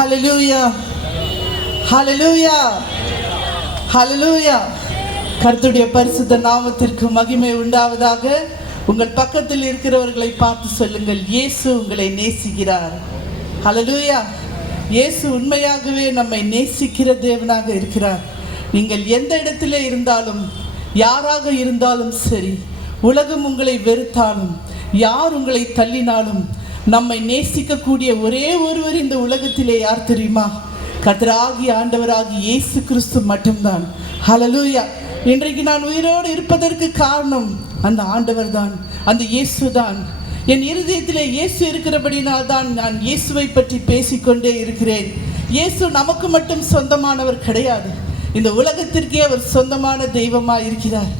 ஹல்லேலூயா, ஹல்லேலூயா, ஹல்லேலூயா. கர்த்தருடைய பரிசுத்த நாமத்திற்கு மகிமை உண்டாவதாக. உங்கள் பக்கத்தில் இருக்கிறவர்களை பார்த்து சொல்லுங்கள், இயேசு உங்களை நேசிக்கிறார். ஹல்லேலூயா. இயேசு உண்மையாகவே நம்மை நேசிக்கிற தேவனாக இருக்கிறார். நீங்கள் எந்த இடத்திலே இருந்தாலும், யாராக இருந்தாலும் சரி, உலகம் உங்களை வெறுத்தாலும், யார் உங்களை தள்ளினாலும், நம்மை நேசிக்கக்கூடிய ஒரே ஒருவர் இந்த உலகத்திலே யார் தெரியுமா? கர்த்தராகிய ஆண்டவராகிய இயேசு கிறிஸ்து மட்டும்தான். ஹல்லேலூயா. இன்றைக்கு நான் உயிரோடு இருப்பதற்கு காரணம் அந்த ஆண்டவர் தான், அந்த இயேசு தான். என் இருதயத்திலே இயேசு இருக்கிறபடினால் தான் நான் இயேசுவை பற்றி பேசிக்கொண்டே இருக்கிறேன். இயேசு நமக்கு மட்டும் சொந்தமானவர் கிடையாது, இந்த உலகத்திற்கே அவர் சொந்தமான தெய்வமாக இருக்கிறார்.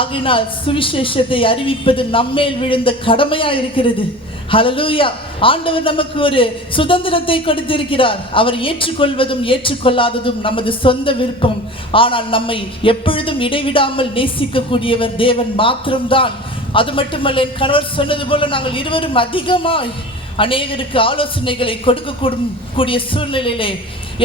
ஆகினால் சுவிசேஷத்தை அறிவிப்பது நம்மேல் விழுந்த கடமையாக இருக்கிறது. ஹல்லேலூயா. ஆண்டவர் நமக்கு ஒரு சுதந்திரத்தை கொடுத்திருக்கிறார். அவர் ஏற்றுக்கொள்வதும் ஏற்றுக்கொள்ளாததும் நமது சொந்த விருப்பம். ஆனால் நம்மை எப்பொழுதும் இடைவிடாமல் நேசிக்கக்கூடியவர் தேவன் மாத்திரம்தான். அது மட்டுமல்ல, என் கணவர் சொன்னது போல நாங்கள் இருவரும் அதிகமாய் அநேகருக்கு ஆலோசனைகளை கொடுக்கக்கூடிய சூழ்நிலையிலே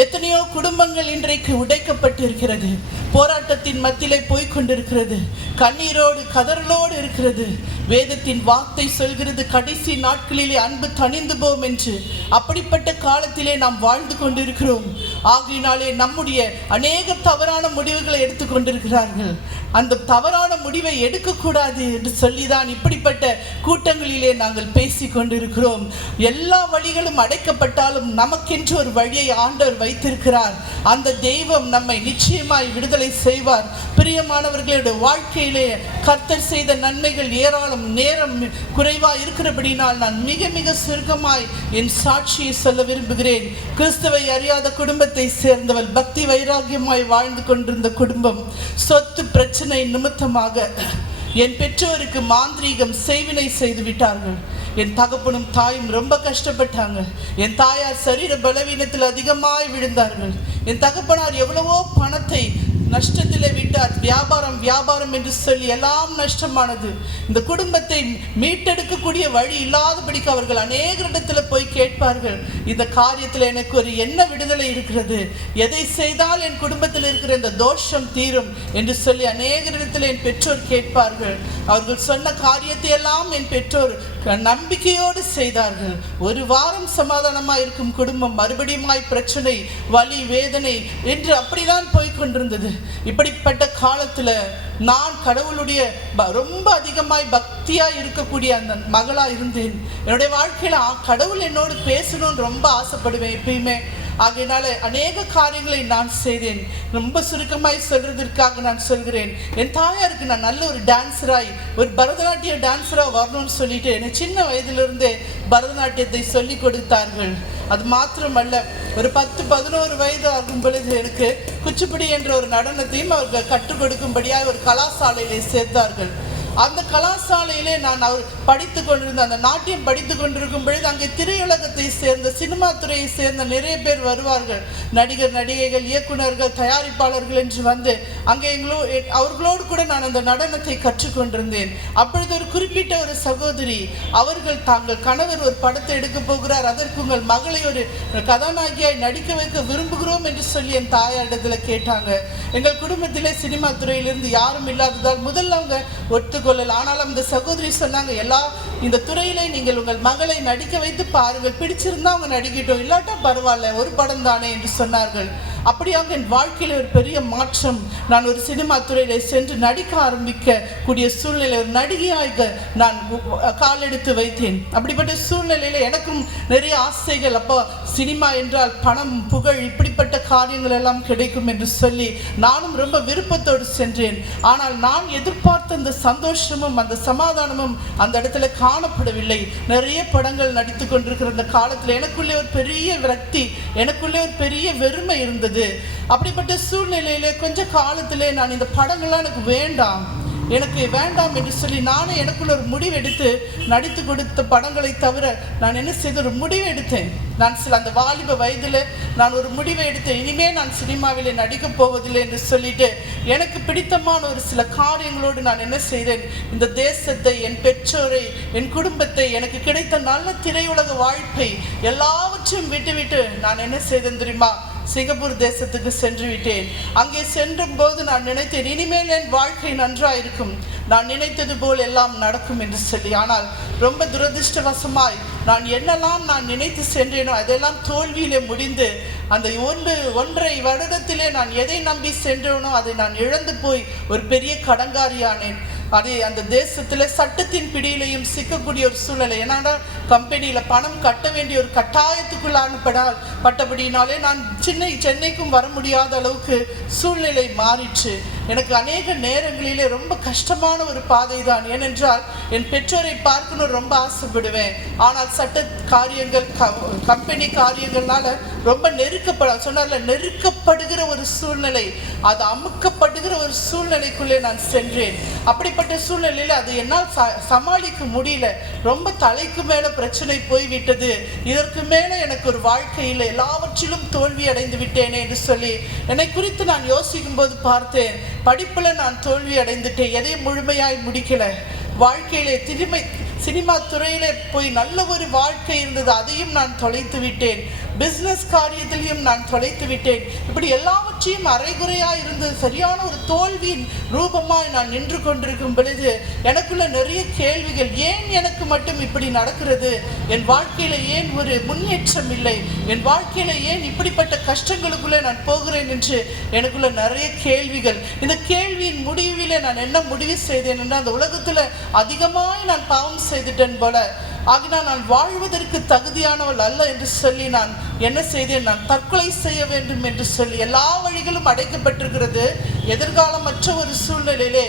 எத்தனையோ குடும்பங்கள் இன்றைக்கு உடைக்கப்பட்டிருக்கிறது. போராட்டத்தின் மத்தியிலே போய்கொண்டிருக்கிறது. கண்ணீரோடு கதறலோடு இருக்கிறது. வேதத்தின் வார்த்தை சொல்கிறது, கடைசி நாட்களிலே அன்பு தணிந்து போம் என்று. அப்படிப்பட்ட காலத்திலே நாம் வாழ்ந்து கொண்டிருக்கிறோம். ஆகையினாலே நம்முடைய அநேக தவறான முடிவுகளை எடுத்துக்கொண்டிருக்கிறார்கள். அந்த தவறான முடிவை எடுக்கக்கூடாது என்று சொல்லிதான் இப்படிப்பட்ட கூட்டங்களிலே நாங்கள் பேசி கொண்டிருக்கிறோம். எல்லா வழிகளும் அடைக்கப்பட்டாலும் நமக்கென்று ஒரு வழியை ஆண்டவர் வைத்திருக்கிறார். அந்த தெய்வம் நம்மை நிச்சயமாய் விடுதலை செய்வார். பிரியமானவர்களுடைய வாழ்க்கையிலே கர்த்தர் செய்த நன்மைகள் ஏராளம். நேரம் குறைவாக இருக்கிறபடினால் நான் மிக மிக சுருக்கமாய் என் சாட்சியை சொல்ல விரும்புகிறேன். கிறிஸ்துவை அறியாத குடும்பத்தை சேர்ந்தவள், பக்தி வைராகியமாய் வாழ்ந்து கொண்டிருந்த குடும்பம். சொத்து பிரச்சனை நிமித்தமாக என் பெற்றோருக்கு மாந்திரீகம் செய்வினை செய்து விட்டார்கள். என் தகப்பனும் தாயும் ரொம்ப கஷ்டப்பட்டாங்க. என் தாயார் சரீர பலவீனத்தில் அதிகமாய் விழுந்தார்கள். என் தகப்பனார் எவ்வளவோ பணத்தை நஷ்டத்திலே விட்டார். வியாபாரம் வியாபாரம் என்று சொல்லி எல்லாம் நஷ்டமானது. இந்த குடும்பத்தை மீட்டெடுக்கக்கூடிய வழி இல்லாதபடிக்கு அவர்கள் அநேகரிடத்தில் போய் கேட்பார்கள், இந்த காரியத்தில் எனக்கு ஒரு என்ன விடுதலை இருக்கிறது, எதை செய்தால் என் குடும்பத்தில் இருக்கிற இந்த தோஷம் தீரும் என்று சொல்லி அநேகரிடத்தில் என் பெற்றோர் கேட்பார்கள். அவர்கள் சொன்ன காரியத்தை எல்லாம் என் பெற்றோர் நம்பிக்கையோடு செய்தார்கள். ஒரு வாரம் சமாதானமாக இருக்கும் குடும்பம் மறுபடியுமாய் பிரச்சனை, வலி, வேதனை என்று அப்படிதான் போய்கொண்டிருந்தது. இப்படிப்பட்ட காலத்துல நான் கடவுளுடைய ரொம்ப அதிகமாய் பக்தியாய் இருக்கக்கூடிய அந்த மகளா இருந்தேன். என்னுடைய வாழ்க்கையில கடவுள் என்னோடு பேசணும்னு ரொம்ப ஆசைப்படுவேன் எப்பயுமே. ஆகையினால அநேக காரியங்களை நான் செய்தேன். ரொம்ப சுருக்கமாய் சொல்றதற்காக நான் சொல்கிறேன், என் தாயாருக்கு நான் நல்ல ஒரு டான்ஸராய், ஒரு பரதநாட்டிய டான்ஸராக வரணும்னு சொல்லிட்டு எனக்கு சின்ன வயதிலிருந்தே பரதநாட்டியத்தை சொல்லி கொடுத்தார்கள். அது மாத்திரமல்ல, ஒரு 10-11 வயது ஆகும் பொழுது எனக்கு குச்சிப்புடி என்ற ஒரு நடனத்தையும் அவர்கள் கற்றுக் கொடுக்கும்படியாக ஒரு கலாசாலையிலே சேர்த்தார்கள். அந்த கலாசாலையிலே நான் படித்து கொண்டிருந்த அந்த நாட்டியம் படித்து கொண்டிருக்கும் பொழுது அங்கே திரையுலகத்தை சேர்ந்த, சினிமா துறையை சேர்ந்த நிறைய பேர் வருவார்கள். நடிகர், நடிகைகள், இயக்குநர்கள், தயாரிப்பாளர்கள் என்று வந்து அங்கே அவர்களோடு கூட நான் அந்த நடனத்தை கற்றுக்கொண்டிருந்தேன். அப்பொழுது ஒரு குறிப்பிட்ட ஒரு சகோதரி, அவர்கள் தாங்கள் கணவர் ஒரு படத்தை எடுக்க போகிறார், அதற்கு உங்கள் மகளை ஒரு கதாநாயகியாய் நடிக்க வைக்க விரும்புகிறோம் என்று சொல்லி என் தாயாரிடத்தில் கேட்டாங்க. எங்கள் குடும்பத்திலே சினிமா துறையிலிருந்து யாரும் இல்லாததால் முதல்ல அவங்க ஒத்துக்கொள்ளல. ஆனாலும் அந்த சகோதரி சொன்னாங்க, இந்த துறையிலே நீங்கள் உங்கள் மகளை நடிக்க வைத்து பாருங்கள், பிடிச்சிருந்தா அவங்க நடிக்கட்டும், இல்லாட்டா பரவாயில்ல, ஒரு படம் தானே என்று சொன்னார்கள். அப்படியாக என் வாழ்க்கையில் ஒரு பெரிய மாற்றம். நான் ஒரு சினிமா துறையில சென்று நடிக்க ஆரம்பிக்க கூடிய சூழ்நிலை, ஒரு நடிகையாக நான் காலெடுத்து வைத்தேன். அப்படிப்பட்ட சூழ்நிலையில எனக்கும் நிறைய ஆசைகள். அப்போ சினிமா என்றால் பணம், புகழ், இப்படிப்பட்ட காரியங்கள் எல்லாம் கிடைக்கும் என்று சொல்லி நானும் ரொம்ப விருப்பத்தோடு சென்றேன். ஆனால் நான் எதிர்பார்த்த அந்த சந்தோஷமும் அந்த சமாதானமும் அந்த இடத்துல காணப்படவில்லை. நிறைய படங்கள் நடித்து கொண்டிருக்கிற அந்த காலத்தில் எனக்குள்ளே ஒரு பெரிய விரக்தி, எனக்குள்ளே ஒரு பெரிய வெறுமை இருந்தது. அப்படிப்பட்ட சூழ்நிலையிலே கொஞ்ச காலத்திலே நான் இந்த படங்கள்லாம் எனக்கு வேண்டாம், எனக்கு வேண்டாம் என்று சொல்லி நானே எனக்குள்ள ஒரு முடிவு எடுத்து நடித்து கொடுத்த படங்களை தவிர நான் என்ன செய்த ஒரு முடிவு எடுத்தேன். நான் அந்த வாலிப வயதில் நான் ஒரு முடிவை எடுத்தேன். இனிமே நான் சினிமாவிலே நடிக்கப் போவதில்லை என்று சொல்லிட்டு எனக்கு பிடித்தமான ஒரு சில காரியங்களோடு நான் என்ன செய்தேன், இந்த தேசத்தை, என் பெற்றோரை, என் குடும்பத்தை, எனக்கு கிடைத்த நல்ல திரையுலக வாழ்க்கை எல்லாவற்றையும் விட்டுவிட்டு நான் என்ன செய்தேன் தெரியுமா, சிங்கப்பூர் தேசத்துக்கு சென்று விட்டேன். அங்கே சென்ற போது நான் நினைத்தேன், இனிமேல் என் வாழ்க்கை நன்றாயிருக்கும், நான் நினைத்தது போல் எல்லாம் நடக்கும் என்று சொல்லி. ஆனால் ரொம்ப துரதிருஷ்டவசமாய் நான் என்னெல்லாம் நான் நினைத்து சென்றேனோ அதெல்லாம் தோல்வியிலே முடிந்து அந்த ஒன்றரை வருடத்திலே நான் எதை நம்பி சென்றேனோ அதை நான் இழந்து போய் ஒரு பெரிய கடங்காரியானேன். அதே அந்த தேசத்தில் சட்டத்தின் பிடியிலையும் சிக்கக்கூடிய ஒரு சூழ்நிலை. ஏன்னா கம்பெனியில் பணம் கட்ட வேண்டிய ஒரு பட்டபடினாலே நான் சென்னைக்கும் வர முடியாத அளவுக்கு சூழ்நிலை மாறிற்று. எனக்கு அநேக நேரங்களிலே ரொம்ப கஷ்டமான ஒரு பாதை தான். ஏனென்றால் என் பெற்றோரை பார்க்கணும் ரொம்ப ஆசைப்படுவேன். ஆனால் சட்ட காரியங்கள், கம்பெனி காரியங்கள்னால ரொம்ப நெருக்கப்படுகிற ஒரு சூழ்நிலை, அது அமுக்கப்படுகிற ஒரு சூழ்நிலைக்குள்ளே நான் சென்றேன். அப்படிப்பட்ட சூழ்நிலையில் அது என்னால் சமாளிக்க முடியல. ரொம்ப தலைக்கு மேலே பிரச்சனை போய்விட்டது. இதற்கு மேலே எனக்கு ஒரு வாழ்க்கையில் எல்லாவற்றிலும் தோல்வி அடைந்து விட்டேனே என்று சொல்லி என்னை குறித்து நான் யோசிக்கும் போது பார்த்தேன், படிப்பில் நான் தோல்வி அடைந்துட்டேன், எதையும் முழுமையாய் முடிக்கல. வாழ்க்கையிலே சினிமா துறையிலே போய் நல்ல ஒரு வாழ்க்கை இருந்தது, அதையும் நான் தொலைத்து விட்டேன். பிஸ்னஸ் காரியத்திலையும் நான் தொலைத்து விட்டேன். இப்படி எல்லாவற்றையும் அரைகுறையாக இருந்து சரியான ஒரு தோல்வியின் ரூபமாய் நான் நின்று கொண்டிருக்கும் பொழுது எனக்குள்ள நிறைய கேள்விகள். ஏன் எனக்கு மட்டும் இப்படி நடக்கிறது? என் வாழ்க்கையில ஏன் ஒரு முன்னேற்றம் இல்லை? என் வாழ்க்கையில ஏன் இப்படிப்பட்ட கஷ்டங்களுக்குள்ளே நான் போகிறேன் என்று எனக்குள்ள நிறைய கேள்விகள். இந்த கேள்வியின் முடிவிலே நான் என்ன முடிவு செய்தேன் என்றால், அந்த உலகத்துல அதிகமாய் நான் பாவம் செய்துட்டேன் போல, ஆகினால் நான் வாழ்வதற்கு தகுதியானவள் அல்ல என்று சொல்லி நான் என்ன செய்தேன், நான் தற்கொலை செய்ய வேண்டும் என்று சொல்லி எல்லா வழிகளும் அடைக்கப்பட்டிருக்கிறது. எதிர்காலமற்ற ஒரு சூழ்நிலையிலே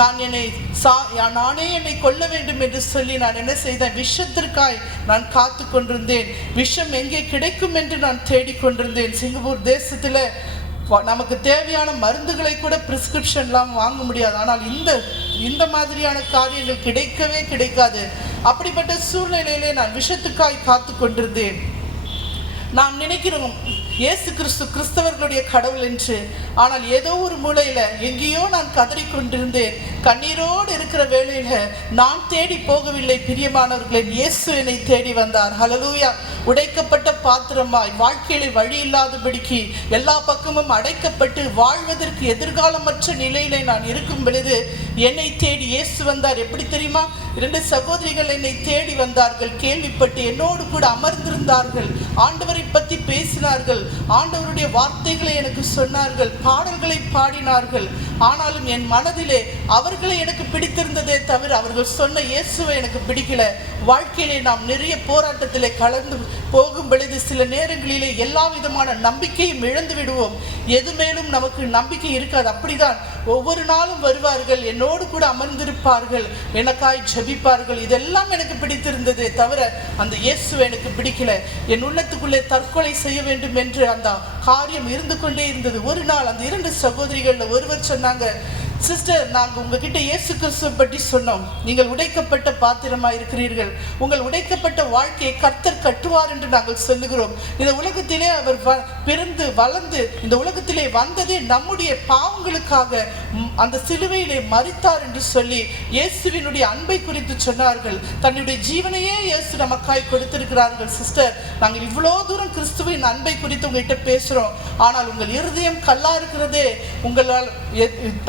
நானே என்னை கொல்ல வேண்டும் என்று சொல்லி நான் என்ன செய்தேன், விஷத்திற்காய் நான் காத்து கொண்டிருந்தேன். விஷம் எங்கே கிடைக்கும் என்று நான் தேடிக்கொண்டிருந்தேன். சிங்கப்பூர் தேசத்தில் நமக்கு தேவையான மருந்துகளை கூட பிரிஸ்கிரிப்ஷன்லாம் வாங்க முடியாது. ஆனால் இந்த மாதிரியான காரியங்கள் கிடைக்காது. அப்படிப்பட்ட சூழ்நிலையிலே நான் விஷத்துக்காய் காத்து கொண்டிருந்தேன். நான் நினைக்கிறோம் இயேசு கிறிஸ்தவர்களுடைய கடவுள் என்று. ஆனால் ஏதோ ஒரு மூலையில எங்கேயோ நான் கதறிக்கொண்டிருந்தேன். கண்ணீரோடு இருக்கிற வேளையில நான் தேடி போகவில்லை பிரியமானவர்களே, இயேசு என்னை தேடி வந்தார். ஹல்லேலூயா. உடைக்கப்பட்ட பாத்திரமாய் வாழ்க்கையில வழி இல்லாதபடிக்கு எல்லா பக்கமும் அடைக்கப்பட்டு வாழ்வதற்கு எதிர்காலமற்ற நிலையிலே நான் இருக்கும் பொழுது என்னை தேடி இயேசு வந்தார். எப்படி தெரியுமா? 2 சகோதரிகள் என்னை தேடி வந்தார்கள். கேள்விப்பட்டு என்னோடு கூட அமர்ந்திருந்தார்கள். ஆண்டவரை பற்றி பேசினார்கள். ஆண்டவருடைய வார்த்தைகளை எனக்கு சொன்னார்கள். பாடல்களை பாடினார்கள். ஆனாலும் என் மனதிலே அவர்களை எனக்கு பிடித்திருந்ததே தவிர அவர்கள் சொன்ன இயேசுவை எனக்கு பிடிக்கல. வாழ்க்கையிலே நாம் நிறைய போராட்டத்திலே கலந்து போகும் பொழுது சில நேரங்களிலே எல்லா விதமான நம்பிக்கையும் இழந்து விடுவோம். எது மேலும் நமக்கு நம்பிக்கை இருக்காது. அப்படிதான் ஒவ்வொரு நாளும் வருவார்கள், என்னோடு கூட அமர்ந்திருப்பார்கள், எனக்காய் ஜெபிப்பார்கள். இதெல்லாம் எனக்கு பிடித்திருந்ததே தவிர அந்த இயேசுவை எனக்கு பிடிக்கல. என் உள்ளத்துக்குள்ளே தற்கொலை செய்ய வேண்டும் என்று அந்த காரியம் இருந்து கொண்டே இருந்தது. ஒரு நாள் அந்த 2 சகோதரிகள்ல ஒருவர் சொன்னாங்க, சிஸ்டர், நாங்கள் உங்ககிட்ட இயேசு கிறிஸ்துவை பற்றி சொன்னோம். நீங்கள் உடைக்கப்பட்ட பாத்திரமாக இருக்கிறீர்கள். உங்கள் உடைக்கப்பட்ட வாழ்க்கையை கர்த்தர் கட்டுவார் என்று நாங்கள் சொல்லுகிறோம். இந்த உலகத்திலே அவர் பிறந்து வளர்ந்து இந்த உலகத்திலே வந்ததே நம்முடைய பாவங்களுக்காக அந்த சிலுவையிலே மரித்தார் என்று சொல்லி இயேசுவினுடைய அன்பை குறித்து சொன்னார்கள். தன்னுடைய ஜீவனையே இயேசு நமக்காய் கொடுத்திருக்கிறார்கள். சிஸ்டர், நாங்கள் இவ்வளோ தூரம் கிறிஸ்துவின் அன்பை குறித்து உங்ககிட்ட பேசுகிறோம். ஆனால் உங்கள் இருதயம் கல்லா இருக்கிறதே, உங்களால்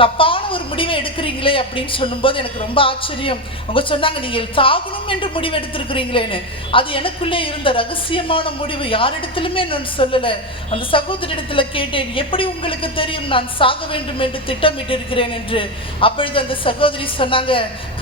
தப்பான ஒரு முடிவை எடுக்கிறீங்களே அப்படின்னு சொல்லும்போது எனக்கு ரொம்ப ஆச்சரியம். அவங்க சொன்னாங்க, நீங்கள் சாகணும் என்று முடிவு எடுத்திருக்கிறீங்களேன்னு. அது எனக்குள்ளே இருந்த ரகசியமான முடிவு. யாரிடத்திலுமே நான் சொல்லல. அந்த சகோதரிடத்துல கேட்டேன், எப்படி உங்களுக்கு தெரியும் நான் சாக வேண்டும் என்று திட்டமிட்டு இருக்கிறேன் என்று. அப்பொழுது அந்த சகோதரி சொன்னாங்க,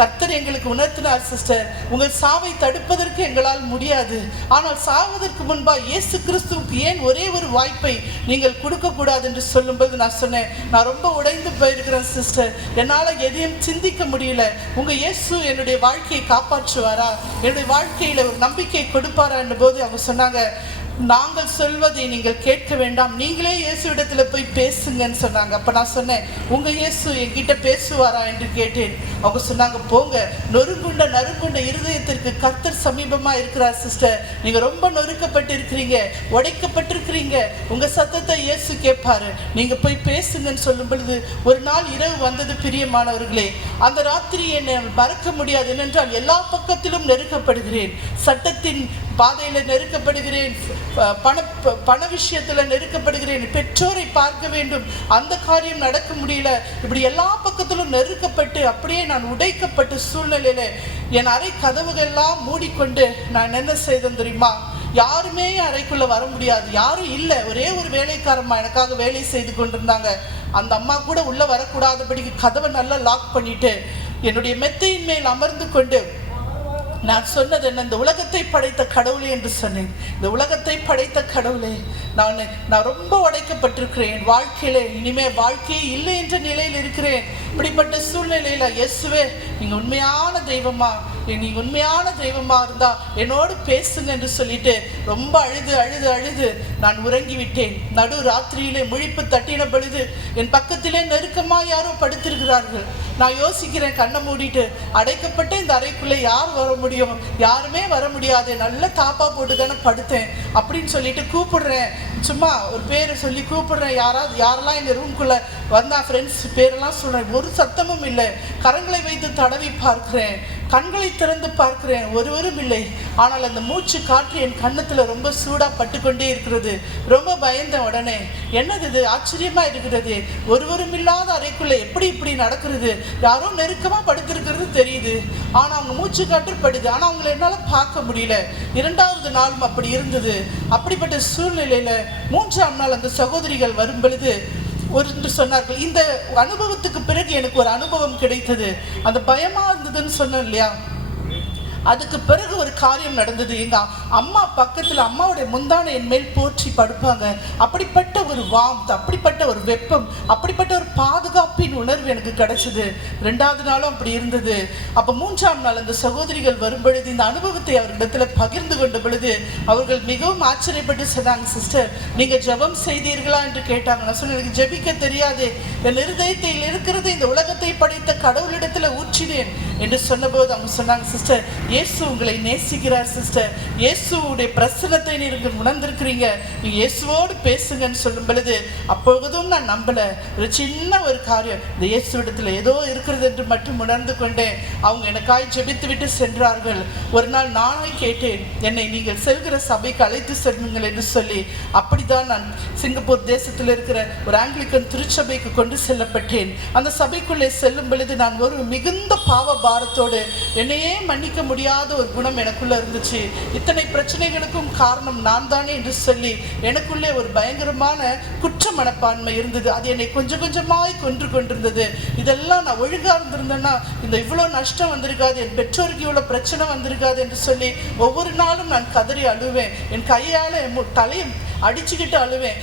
கர்த்தர் எங்களுக்கு உணர்த்தினார் சிஸ்டர், உங்கள் சாவை தடுப்பதற்கு எங்களால் முடியாது. ஆனால் சாவதற்கு முன்பா இயேசு கிறிஸ்துவுக்கு ஏன் ஒரே ஒரு வாய்ப்பை நீங்கள் கொடுக்க கூடாது என்று சொல்லும்போது நான் சொன்னேன், நான் ரொம்ப உடைந்து போயிருக்கிறேன் சிஸ்டர், என்னால் எதையும் சிந்திக்க முடியல. உங்க இயேசு என்னுடைய வாழ்க்கையை காப்பாற்றுவாரா, என்னுடைய வாழ்க்கையில ஒரு நம்பிக்கை கொடுப்பாரா என்ற போது அவங்க சொன்னாங்க, நாங்கள் சொல்வதை நீங்கள் கேட்க வேண்டாம், நீங்களே இயேசு இடத்துல போய் பேசுங்கன்னு சொன்னாங்க. அப்ப நான் சொன்னேன், உங்க இயேசு என்கிட்ட பேசுவாரா என்று கேட்டேன். அவங்க சொன்னாங்க, போங்க, நறுங்குண்ட இருதயத்திற்கு கர்த்தர் சமீபமா இருக்கிறார் சிஸ்டர். நீங்க ரொம்ப நொறுக்கப்பட்டு இருக்கிறீங்க, உடைக்கப்பட்டிருக்கிறீங்க, உங்க சத்தத்தை இயேசு கேட்பாரு, நீங்க போய் பேசுங்கன்னு சொல்லும் பொழுது ஒரு நாள் இரவு வந்தது. பிரியமானவர்களே, அந்த ராத்திரியை மறக்க முடியாது. ஏனென்றால் எல்லா பக்கத்திலும் நெருக்கப்படுகிறேன், சட்டத்தின் பாதையில நெருக்கப்படுகிறேன், பண விஷயத்துல நெருக்கப்படுகிறேன், பெற்றோரை பார்க்க வேண்டும், அந்த காரியம் நடக்க முடியல. இப்படி எல்லா பக்கத்திலும் நெருக்கப்பட்டு அப்படியே நான் உடைக்கப்பட்ட சூழ்நிலையில என் அறை கதவுகள் எல்லாம் மூடிக்கொண்டு நான் என்ன செய்தேன் தெரியுமா? யாருமே அறைக்குள்ள வர முடியாது, யாரும் இல்லை. ஒரே ஒரு வேலைக்காரம்மா எனக்காக வேலை செய்து கொண்டிருந்தாங்க. அந்த அம்மா கூட உள்ள வரக்கூடாதபடிக்கு கதவை நல்லா லாக் பண்ணிட்டு என்னுடைய மெத்தையின் மேல் அமர்ந்து கொண்டு நான் சொன்னது என்ன? இந்த உலகத்தை படைத்த கடவுளே என்று சொன்னேன். இந்த உலகத்தை படைத்த கடவுளே, நான் ரொம்ப உடைக்கப்பட்டிருக்கிறேன். வாழ்க்கையில இனிமே வாழ்க்கையே இல்லை என்ற நிலையில் இருக்கிறேன். இப்படிப்பட்ட சூழ்நிலையில இயேசுவே, நீங்க உண்மையான தெய்வமா, நீங்க உண்மையான தெய்வமா இருந்தா என்னோடு பேசுங்க என்று சொல்லிட்டு ரொம்ப அழுது நான் உறங்கி விட்டேன். நடு ராத்திரியிலே முழிப்பு தட்டின பொழுது என் பக்கத்திலே நெருக்கமா யாரோ படுத்திருக்கிறார்கள். நான் யோசிக்கிறேன், கண்ணை மூடிட்டு, அடைக்கப்பட்ட இந்த அறைக்குள்ளே யார் வர முடியும்? யாருமே வர முடியாது, நல்ல தாப்பா போட்டு தானே படுத்தேன் அப்படின்னு சொல்லிட்டு கூப்பிடுறேன். சும்மா ஒரு பேரை சொல்லி கூப்பிடுறேன். யாரெல்லாம் எங்கள் ரூம்குள்ளே வந்தா ஃப்ரெண்ட்ஸ் பேரெல்லாம் சொல்கிறேன். ஒரு சத்தமும் இல்லை. கரங்களை வைத்து தடவி பார்க்கிறேன், கண்களை திறந்து பார்க்கிறேன், ஒருவரும் இல்லை. ஆனால் அந்த மூச்சு காற்று என் கண்ணத்தில் ரொம்ப சூடாக பட்டுக்கொண்டே இருக்கிறது. ரொம்ப பயந்த உடனே, என்னது இது, ஆச்சரியமாக இருக்கிறது, ஒருவரும் இல்லாத அறைக்குள்ளே எப்படி இப்படி நடக்கிறது? யாரோ நெருக்கமாக படுத்திருக்கிறது தெரியுது, ஆனால் அவங்க மூச்சு காற்று படுது, ஆனால் அவங்களை என்னால் பார்க்க முடியல. 2வது நாளும் அப்படி இருந்தது. அப்படிப்பட்ட சூழ்நிலையில் 3ஆம் நாள் அந்த சகோதரிகள் வரும் பொழுது ஒன்று சொன்னார்கள். இந்த அனுபவத்துக்கு பிறகு எனக்கு ஒரு அனுபவம் கிடைத்தது. அந்த பயமா இருந்ததுன்னு சொன்னேன் இல்லையா, அதுக்கு பிறகு ஒரு காரியம் நடந்தது. எங்க அம்மா பக்கத்துல அம்மாவுடைய முந்தானை என் மேல் போற்றி படுப்பாங்க. அப்படிப்பட்ட ஒரு வார்ம்த், அப்படிப்பட்ட ஒரு வெப்பம், அப்படிப்பட்ட ஒரு பாதுகாப்பின் உணர்வு எனக்கு கிடைச்சது. 2வது நாளும் அப்படி இருந்தது. அப்ப 3ஆம் நாள் அந்த சகோதரிகள் வரும் பொழுது இந்த அனுபவத்தை அவர்களிடத்துல பகிர்ந்து கொண்ட பொழுது அவர்கள் மிகவும் ஆச்சரியப்பட்டு சொன்னாங்க, சிஸ்டர் நீங்க ஜெபம் செய்தீர்களா என்று கேட்டாங்க. நான் சொன்னேன், எனக்கு ஜெபிக்க தெரியாது, என் இருதயத்தில் இருக்கிறது இந்த உலகத்தை படைத்த கடவுளிடத்துல ஊற்றினேன் என்று சொன்னபோது அவங்க சொன்னாங்க, சிஸ்டர் இயேசு உங்களை நேசிக்கிறார் சிஸ்டர், இயேசுடைய பிரசன்னத்தை நீங்கள் உணர்ந்திருக்கிறீங்க, நீங்க இயேசுவோடு பேசுங்கன்னு சொல்லும் பொழுது அப்பொழுதும் நான் நம்பல. ஒரு சின்ன ஒரு காரியம், இந்த இயேசு இடத்துல ஏதோ இருக்கிறது என்று மட்டும் உணர்ந்து கொண்டேன். அவங்க எனக்காய் ஜெபித்து விட்டு சென்றார்கள். ஒரு நாள் நானாய் கேட்டேன், என்னை நீங்கள் செல்கிற சபைக்கு அழைத்து செல்லுங்கள் என்று சொல்லி. அப்படிதான் நான் சிங்கப்பூர் தேசத்தில் இருக்கிற ஒரு ஆங்கிலிக்கன் திருச்சபைக்கு கொண்டு செல்லப்பட்டேன். அந்த சபைக்குள்ளே செல்லும் பொழுது நான் ஒரு மிகுந்த பாவ பாரத்தோடு, என்னையே மன்னிக்க முடியாத ஒரு குணம் எனக்குள்ள இருந்துச்சு. இத்தனை பிரச்சனைகளுக்கும் காரணம் நான் தானே என்று சொல்லி எனக்குள்ளே ஒரு பயங்கரமான குற்ற மனப்பான்மை இருந்தது. அது என்னை கொஞ்சம் கொஞ்சமாய் கொன்று கொண்டிருந்தது. இதெல்லாம் நான் ஒழுங்கா இருந்திருந்தேன்னா இந்த இவ்வளவு நஷ்டம் வந்திருக்காது, என் பெற்றோருக்கு இவ்வளவு பிரச்சனை வந்திருக்காது என்று சொல்லி ஒவ்வொரு நாளும் நான் கதறி அழுவேன். என் கையால தலையை அடிச்சுக்கிட்டு அழுவேன்.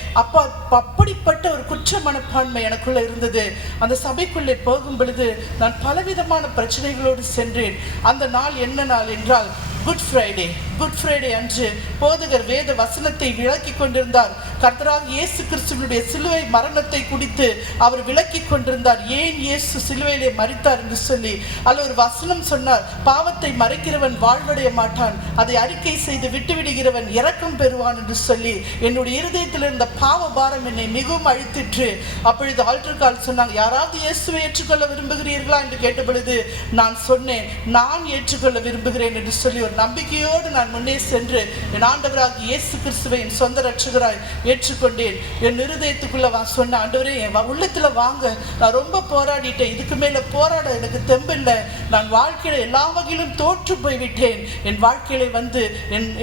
அப்படிப்பட்ட ஒரு குற்ற மனப்பான்மை எனக்குள்ள இருந்தது. அந்த சபைக்குள்ளே போகும் பொழுது நான் பலவிதமான பிரச்சனைகளோடு சென்றேன். அந்த நாள் என்ன நாள் என்றால் குட் ஃப்ரைடே அன்று போதகர் வேத வசனத்தை விளக்கி கொண்டிருந்தார். கர்த்தராகிய இயேசு கிறிஸ்துவினுடைய சிலுவை மரணத்தை குறித்து அவர் விளக்கி கொண்டிருந்தார். ஏன் இயேசு சிலுவையிலே மரித்தார் என்று சொல்லி அதில் ஒரு வசனம் சொன்னார், பாவத்தை மறைக்கிறவன் வாழ்வடைய மாட்டான், அதை அறிக்கை செய்து விட்டுவிடுகிறவன் இரக்கம் பெறுவான் என்று சொல்லி. என்னுடைய இருதயத்தில் இருந்த பாவ பாரம் என்னை மிகவும் அழுத்திற்று. அப்பொழுது ஆல்டர் கால் சொன்னாங்க, யாராவது இயேசுவை ஏற்றுக்கொள்ள விரும்புகிறீர்களா என்று கேட்ட பொழுது நான் சொன்னேன், நான் ஏற்றுக்கொள்ள விரும்புகிறேன் என்று சொல்லி ஒரு நம்பிக்கையோடு நான் முன்னே சென்று என் ஆண்டவராகிய இயேசு கிறிஸ்துவை என் சொந்த ரட்சகராய் ஏற்றுக்கொண்டேன். என் இருதயத்துக்குள்ள சொன்ன, ஆண்டவரே என் உள்ளத்துல வாங்க, நான் ரொம்ப போராடிட்டேன், இதுக்கு மேல போராட எனக்கு தெம்பில்லை, நான் வாழ்க்கையில எல்லா வகையிலும் தோற்று போய்விட்டேன், என் வாழ்க்கையில வந்து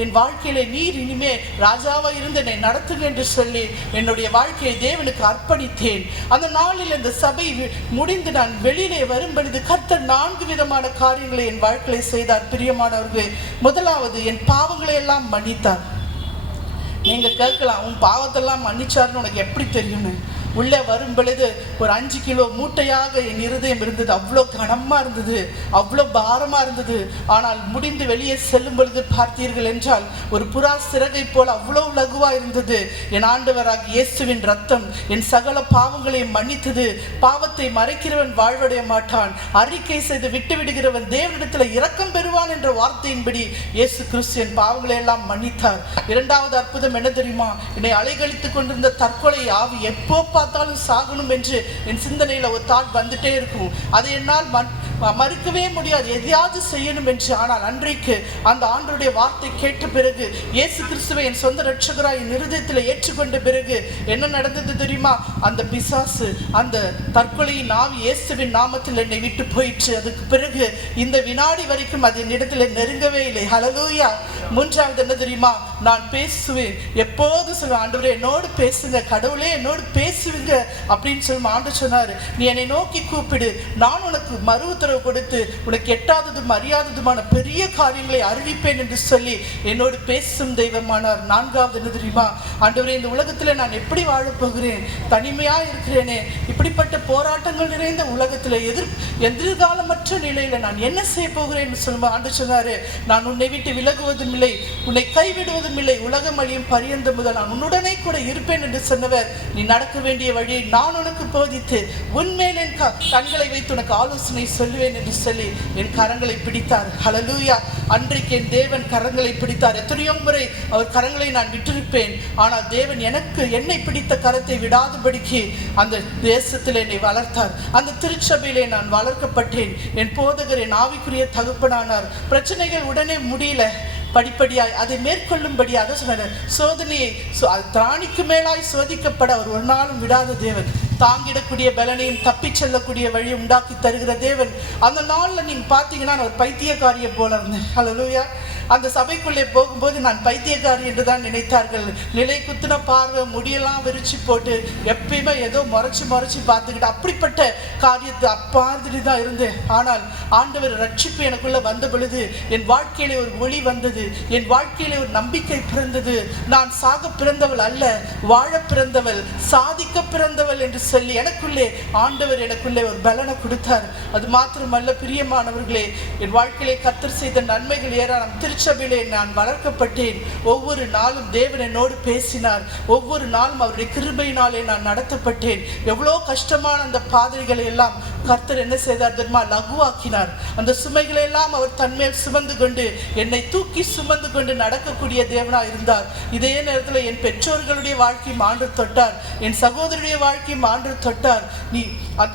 என் வாழ்க்கையில நீர் இனிமே ராஜாவா இருந்து என்னை நடத்துங்க என்று சொல்லி என்னுடைய வாழ்க்கையை தேவனுக்கு அர்ப்பணித்தேன். அந்த நாளில் இந்த சபை முடிந்து நான் வெளியிலே வரும் பொழுது கர்த்தர் 4 விதமான காரியங்களை என் வாழ்க்கையில செய்தார். பிரியமானவர்களே, முதலாவது என் பாவங்களை எல்லாம் மன்னித்தார். நீங்க கேட்கலாம், உன் பாவத்தெல்லாம் மன்னிச்சாருன்னு உனக்கு எப்படி தெரியும்னு? உள்ளே வரும் பொழுது ஒரு 5 கிலோ மூட்டையாக என் இருதயம் இருந்தது. அவ்வளோ கனமாக இருந்தது, அவ்வளோ பாரமாக இருந்தது. ஆனால் முடிந்து வெளியே செல்லும் பொழுது பார்த்தீர்கள் என்றால் ஒரு புறா சிறகை போல் அவ்வளோ லகுவாக இருந்தது. என் ஆண்டவராகிய இயேசுவின் ரத்தம் என் சகல பாவங்களையும் மன்னித்தது. பாவத்தை மறைக்கிறவன் வாழ்வடைய மாட்டான், அறிக்கை செய்து விட்டு விடுகிறவன் தேவனிடத்தில் இரக்கம் பெறுவான் என்ற வார்த்தையின்படி இயேசு கிறிஸ்து என் பாவங்களை எல்லாம் மன்னித்தார். இரண்டாவது அற்புதம் என்ன தெரியுமா? என்னை அலைகழித்துக் கொண்டிருந்த தற்கொலை ஆவி, எப்போ பார்த்தாலும் சாகணும் என்று என் சிந்தனையில் ஒரு தாட் வந்துட்டே இருக்கும். அதை என்னால் மறுக்கவே முடியாது, எதையாவது செய்யணும் என்று. ஆனால் அன்றைக்கு அந்த ஆண்டவருடைய வார்த்தை கேட்ட பிறகு, இயேசு கிறிஸ்துவை என் சொந்த இரட்சகராய் என் இருதயத்தில் ஏற்றுக்கொண்ட பிறகு என்ன நடந்தது தெரியுமா? அந்த பிசாசு, அந்த தற்கொலையின் ஆவி இயேசுவின் நாமத்தில் என்னை விட்டு போயிற்று. அதுக்கு பிறகு இந்த வினாடி வரைக்கும் அது என்னிடத்தில் நெருங்கவே இல்லை. ஹல்லேலூயா. மூன்றாவது என்ன தெரியுமா? நான் பேசுவேன், எப்போது சொல்லுவேன், ஆண்டவரே என்னோடு பேசுங்க, கடவுளே என்னோடு பேசுவீங்க அப்படின்னு சொல்லும். ஆண்டவர் சொன்னார், நீ என்னை நோக்கி கூப்பிடு, நான் உனக்கு மறு உத்தரவு கொடுத்து உனக்கு எட்டாததும் அறியாததுமான பெரிய காரியங்களை அறிவிப்பேன் என்று சொல்லி என்னோடு பேசும் தெய்வமானார். நான்காவது என்ன தெரியுமா? ஆண்டவரே இந்த உலகத்தில் நான் எப்படி வாழப்போகிறேன், தனிமையா இருக்கிறேனே, இப்படிப்பட்ட போராட்டங்கள் நிறைந்த உலகத்தில் எதிர்காலமற்ற நிலையில நான் என்ன செய்ய போகிறேன் சொல்லுமா? ஆண்டவர் சொன்னாரு, நான் உன்னை விட்டு விலகுவதும் இல்லை, உன்னை கைவிடுவதும் இல்லை, உலகம் அழியும் பரியந்த முதல் நான் உன்னுடனே கூட இருப்பேன் என்று சொன்னவர். நீ நடக்க வேண்டிய வழியை நான் உனக்கு போதித்து உன்மேல் என் கண்களை வைத்து உனக்கு ஆலோசனை சொல்லுவேன் என்று சொல்லி என் கரங்களை பிடித்தார். ஹல்லேலூயா. அன்றைக்கு என் தேவன் கரங்களை பிடித்தார். எத்தனையோ முறை அவர் கரங்களை நான் விட்டிருப்பேன், ஆனால் தேவன் என்னை பிடித்த கரத்தை விடாதபடிக்கு அந்த தேசத்தில் என்னை வளர்த்தார். அந்த திருச்சபையிலே நான் வளர்க்கப்பட்டேன். என் போதகர் என் ஆவிக்குரிய தகப்பனானார். பிரச்சனைகள் உடனே முடியல, படிப்படியாய் அதை மேற்கொள்ளும்படியாக சொன்னார். சோதனையை திராணிக்கு மேலாய் சோதிக்கப்பட அவர் ஒரு நாளும் விடாத தேவன். தாங்கிடக்கூடிய பலனையும் தப்பி செல்லக்கூடிய வழியை உண்டாக்கி தருகிற தேவன். அந்த நாளில் நீங்கள் பார்த்தீங்கன்னா நான் ஒரு பைத்தியக்காரியை போல இருந்தேன். ஹல்லேலூயா. அந்த சபைக்குள்ளே போகும்போது நான் பைத்தியக்காரி என்று தான் நினைத்தார்கள். நிலை குத்துன பார்வை, முடியெல்லாம் விரிச்சு போட்டு எப்பயுமே ஏதோ முறைச்சி பார்த்துக்கிட்டு அப்படிப்பட்ட காரியத்தை அப்பாதிரி தான் இருந்தேன். ஆனால் ஆண்டவர் ரட்சிப்பு எனக்குள்ள வந்த பொழுது என் வாழ்க்கையிலே ஒரு ஒளி வந்தது, என் வாழ்க்கையிலே ஒரு நம்பிக்கை பிறந்தது. நான் சாக பிறந்தவள் அல்ல, வாழ பிறந்தவள், சாதிக்க பிறந்தவள் என்று சொல்லி எனக்குள்ளே ஆண்டவர் எனக்குள்ளே ஒரு பலனை கொடுத்தார். அது மாத்திரமல்ல பிரியமானவர்களே, என் வாழ்க்கையிலே கர்த்தர் செய்த நன்மைகள் ஏராளம். திருச்சபையிலே நான் வளர்க்கப்பட்டேன். ஒவ்வொரு நாளும் தேவன் என்னோடு பேசினார். ஒவ்வொரு நாளும் அவருடைய கிருபையினாலே நான் நடத்தப்பட்டேன். எவ்வளோ கஷ்டமான அந்த பாதைகளை எல்லாம் கர்த்தர் என்ன செய்தார் தெரியுமா? லகுவாக்கினார். அந்த சுமைகளை எல்லாம் அவர் தன்மேல் சுமந்து கொண்டு என்னை தூக்கி சுமந்து கொண்டு நடக்கக்கூடிய தேவனாக இருந்தார். இதே நேரத்தில் என் பெற்றோர்களுடைய வாழ்க்கையும் ஆண்டவர் தொட்டார், என் சகோதரருடைய வாழ்க்கையும் ஆண்டவர் தொட்டார்.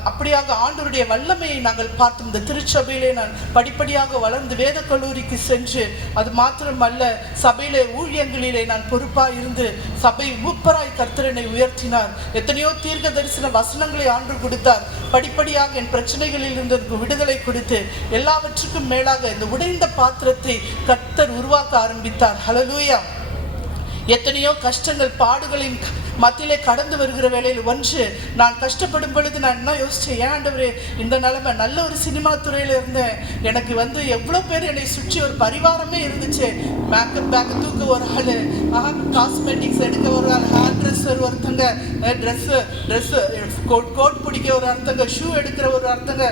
அப்படியாக ஆண்டவருடைய வல்லமையை நாங்கள் பார்த்தோம். இந்த திருச்சபையிலே நான் படிப்படியாக வளர்ந்து வேத கல்லூரிக்கு சென்று, அது மாத்திரமல்ல சபையிலே ஊழியங்களிலே நான் பொறுப்பாக இருந்து சபை மூப்பராய் கர்த்தர் என்னை உயர்த்தினார். எத்தனையோ தீர்க்க தரிசன வசனங்களை ஆண்டவர் கொடுத்தார். படிப்படியாக என் பிரச்சனைகளில் இருந்து விடுதலை கொடுத்து எல்லாவற்றுக்கும் மேலாக இந்த உடைந்த பாத்திரத்தை கர்த்தர் உருவாக்க ஆரம்பித்தார். ஹல்லேலூயா. எத்தனையோ கஷ்டங்கள் பாடுகளின் மத்தியிலே கடந்து வருகிற வேளையில் ஒன்று நான் கஷ்டப்படும் பொழுது நான் என்ன யோசிச்சேன், ஏன் ஆண்டவரே இந்த நிலைமை, நல்ல ஒரு சினிமா துறையில் இருந்தேன், எனக்கு எவ்வளோ பேர் என்னை சுற்றி ஒரு பரிவாரமே இருந்துச்சு. மேக்கப் பேக் தூக்க ஒரு ஆள், காஸ்மெட்டிக்ஸ் எடுக்க ஒரு ஆள், ஹேர் ட்ரெஸ்ஸர் ஒருத்தங்க, ட்ரெஸ்ஸு கோட் பிடிக்க ஒரு அர்த்தங்க, ஷூ எடுக்கிற ஒரு அர்த்தங்க,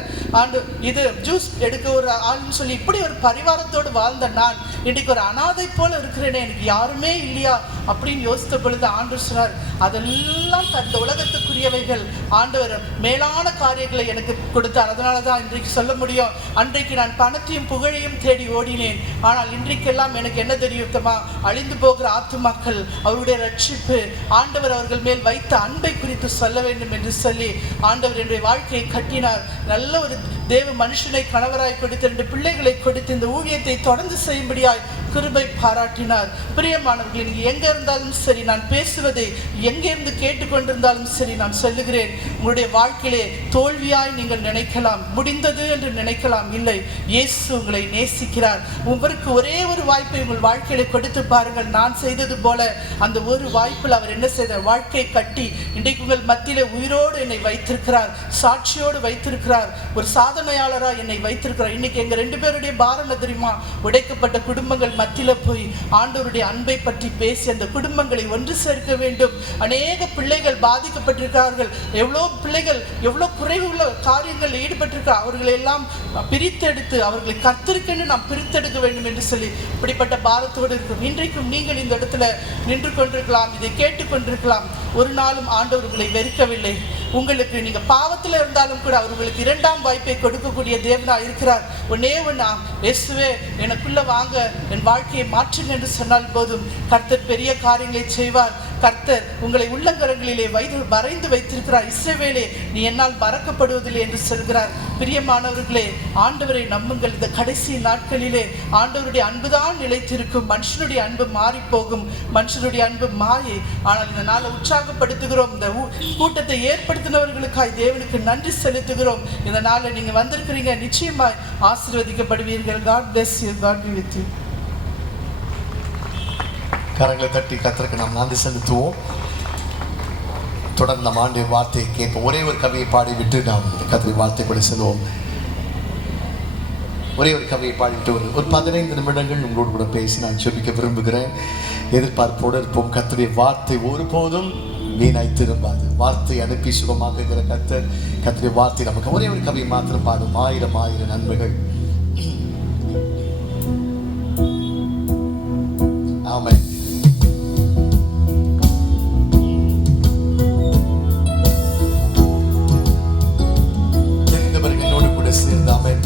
இது ஜூஸ் எடுக்க ஒரு ஆள்னு சொல்லி இப்படி ஒரு பரிவாரத்தோடு வாழ்ந்த நான் இன்றைக்கு ஒரு அனாதை போல இருக்கிறேனே, எனக்கு யாருமே இல்லையா அப்படின்னு யோசித்த பொழுது ஆண்டவர் சொன்னார், அதெல்லாம் இந்த உலகத்துக்குரியவைகள், ஆண்டவர் மேலான காரியங்களை எனக்கு கொடுத்தார். அதனால தான் இன்றைக்கு சொல்ல முடியும், அன்றைக்கு நான் பணத்தையும் புகழையும் தேடி ஓடினேன். ஆனால் இன்றைக்கெல்லாம் எனக்கு என்ன தெரியுமா, அழிந்து போகிற ஆத்துமாக்கள், அவருடைய ரட்சிப்பு, ஆண்டவர் அவர்கள் மேல் வைத்த அன்பை குறித்து சொல்ல வேண்டும் என்று சொல்லி ஆண்டவர் என்னுடைய வாழ்க்கையை கட்டினார். நல்ல ஒரு தேவ மனுஷனை கணவராய் கொடுத்து 2 பிள்ளைகளை கொடுத்து இந்த ஊழியத்தை தொடர்ந்து செய்யும்படியாய் கிருபை பாராட்டினார். பிரியமானவர்கள், நீங்கள் எங்கே இருந்தாலும் சரி, நான் பேசுவதை எங்கேருந்து கேட்டுக்கொண்டிருந்தாலும் சரி, நான் சொல்லுகிறேன், உங்களுடைய வாழ்க்கையிலே தோல்வியாய் நீங்கள் நினைக்கலாம், முடிந்தது என்று நினைக்கலாம். இல்லை, இயேசு உங்களை நேசிக்கிறார். உங்களுக்கு ஒரே ஒரு வாய்ப்பை உங்கள் வாழ்க்கையில கொடுத்து பாருங்கள். நான் செய்தது போல அந்த ஒரு வாய்ப்பில் அவர் என்ன செய்தார், வாழ்க்கை கட்டி இன்றைக்கு உங்கள் மத்தியிலே உயிரோடு என்னை வைத்திருக்கிறார், சாட்சியோடு வைத்திருக்கிறார், ஒரு சாதனையாளராக என்னை வைத்திருக்கிறார். இன்னைக்கு எங்கள் 2 பேருடைய பாரம் தெரியுமா, உடைக்கப்பட்ட குடும்பங்கள் மத்தியில போய் ஆண்டவருடைய அன்பை பற்றி பேசி அந்த குடும்பங்களை ஒன்று சேர்க்க வேண்டும். அநேக பிள்ளைகள் பாதிக்கப்பட்டிருக்கிறார்கள். எவ்வளோ பிள்ளைகள் எவ்வளோ குறைவுள்ள காரியங்கள் ஈடுபட்டிருக்க அவர்களை எல்லாம் பிரித்தெடுத்து அவர்களை கர்த்தருக்கென்று நாம் பிரித்தெடுக்க வேண்டும் என்று சொல்லி இப்படிப்பட்ட பாரத்தோடு இருக்கும். இன்றைக்கும் நீங்கள் இந்த இடத்துல நின்று கொண்டிருக்கலாம், இதை கேட்டுக்கொண்டிருக்கலாம். ஒரு நாளும் ஆண்டவர்களை வெறுக்கவில்லை. உங்களுக்கு நீங்க பாவத்தில் இருந்தாலும் கூட அவர்களுக்கு இரண்டாம் வாய்ப்பை கொடுக்கக்கூடிய தேவனா இருக்கிறார். ஒன்னே ஒன்னா, இயேசுவே எனக்குள்ள வாங்க, என் வாழ்க்கையை மாற்றுங்க என்று சொன்னால் போதும், கர்த்தர் பெரிய காரியங்களை செய்வார். கர்த்தர் உங்களை உள்ளங்கரங்களிலே வரைந்து வைத்திருக்கிறார். இஸ்ரவேலே, நீ என்னால் மறக்கப்படுவதில்லை என்று சொல்கிறார். பிரியமானவர்களே, ஆண்டவரை நம்புங்கள். இந்த கடைசி நாட்களிலே ஆண்டவருடைய அன்புதான் நிலைத்திருக்கும். மனுஷனுடைய அன்பு மாறி போகும், மனுஷனுடைய அன்பு மாறி. ஆனால் இந்த நாளை உற்சாகப்படுத்துகிறோம். இந்த கூட்டத்தை ஏற்படுத்தினவர்களுக்காய் தேவனுக்கு நன்றி செலுத்துகிறோம். இந்த நாளை நீங்க வந்திருக்கிறீங்க, நிச்சயமாய் ஆசீர்வதிக்கப்படுவீர்கள். God bless you. God be with you. கரங்களை தட்டி கர்த்தருக்கு நாம் நன்றி செலுத்துவோம். தொடர்ந்து நம்ம ஆண்டு வார்த்தையை கேட்போம். ஒரே ஒரு கவியை பாடிவிட்டு நாம் கர்த்தருடைய வார்த்தை கூட செல்வோம். ஒரே ஒரு கவியை பாடிவிட்டு ஒரு 15 நிமிடங்கள் உங்களோடு கூட பேசி நான் ஜெபிக்க விரும்புகிறேன். எதிர்பார்ப்போடு இருப்போம். கர்த்தருடைய வார்த்தை ஒருபோதும் வீணாய் திரும்பாது. வார்த்தை அனுப்பி சுகமாக்குகிற கர்த்தருடைய வார்த்தை நமக்கு. ஒரே ஒரு கவியை மாத்திரம் பாடும். 1000 நன்மைகள். ஆமென். சேர்ந்தாமன்.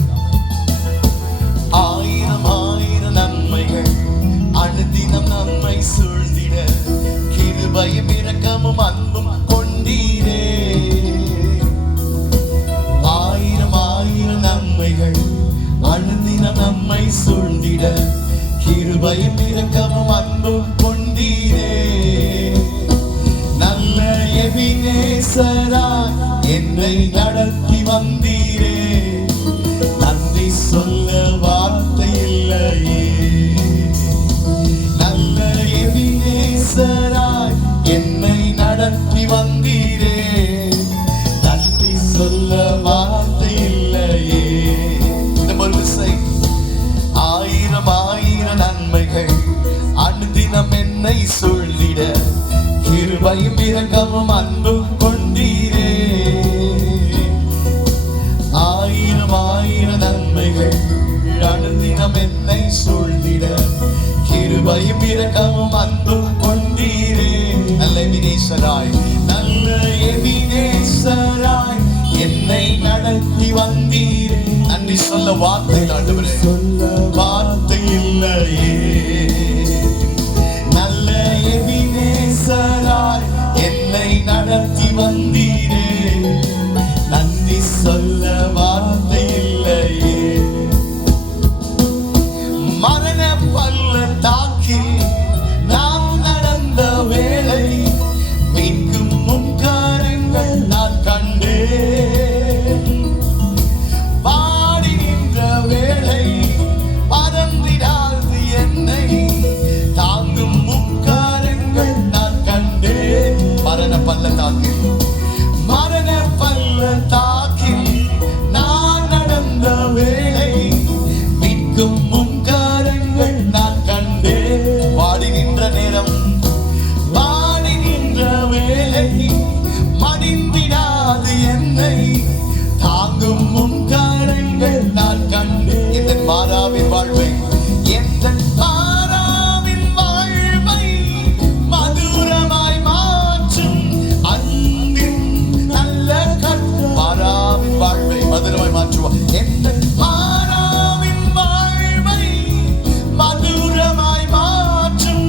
1000 நன்மைகள் அனுதினம் நம்மை சூழ்ந்திட, கிருபையும் இரக்கமும் அன்பும் கொண்டீரே. 1000 நன்மைகள் அனுதினம் நம்மை சூழ்ந்திட, கிருபையும் இரக்கமும் அன்பும் கொண்டீரே. நல்ல எபினேசராய் என்னை நடத்தி வந்தீரே. நன்றி சொல்ல வார்த்தை இல்லையே. நல்ல எபினேசராய் என்னை நடத்தி வந்தீரே. நன்றி சொல்ல வார்த்தை இல்லையே. இந்த ஒரு விசை. 1000 நன்மைகள் அனுதினம் என்னை சூழ்ந்திட, கிருபையும் இரக்கமும் அன்பும் கொண்டீரே. 1000 நன்மைகள் அனுதினம் என்னை சூழ்ந்திட, கிருபையும் இரக்கமும் அன்பும் கொண்டீரே. நல்ல எபினேசராய், நல்ல எபினேசராய் என்னை நடத்தி வந்தீரே. நன்றி சொல்ல வார்த்தை ஆண்டவரே, சொல்ல வார்த்தை இல்லையே. நல்ல எபினேசராய் என்னை நடத்தி வந்தீரே. நன்றி சொல்ல வார்த்தை இல்லையே. மரண பள்ளத்தாக்கில் நாம் நடந்த வேளை, மீட்கும் முன்காரங்கள் நான் கண்டேன். பாடி நின்ற வேளை பறந்திடாது என்னை தாங்கும் முன்காரங்கள் நான் கண்டேன். மரண பள்ளத்தாக்கில் நான் நடந்த வேளை, மீட்கும் முன்காரங்கள் நான் கண்டேன். வாடி நின்ற நேரம், வாடி நின்ற வேளை மடிந்திடாது என்னை தாங்கும் முன்காரங்கள் நான் கண்டேன். எந்த மாறாவின் வாழ்வை, எந்த மாறாவின் வாழ்வை மதுரமாய் மாற்றும் அன்பின் நல்ல மாறாவின் வாழ்வை மதுரமாய் மாற்றுவார். எந்த மாறாவின் வாழ்வை மதுரமாய் மாற்றும்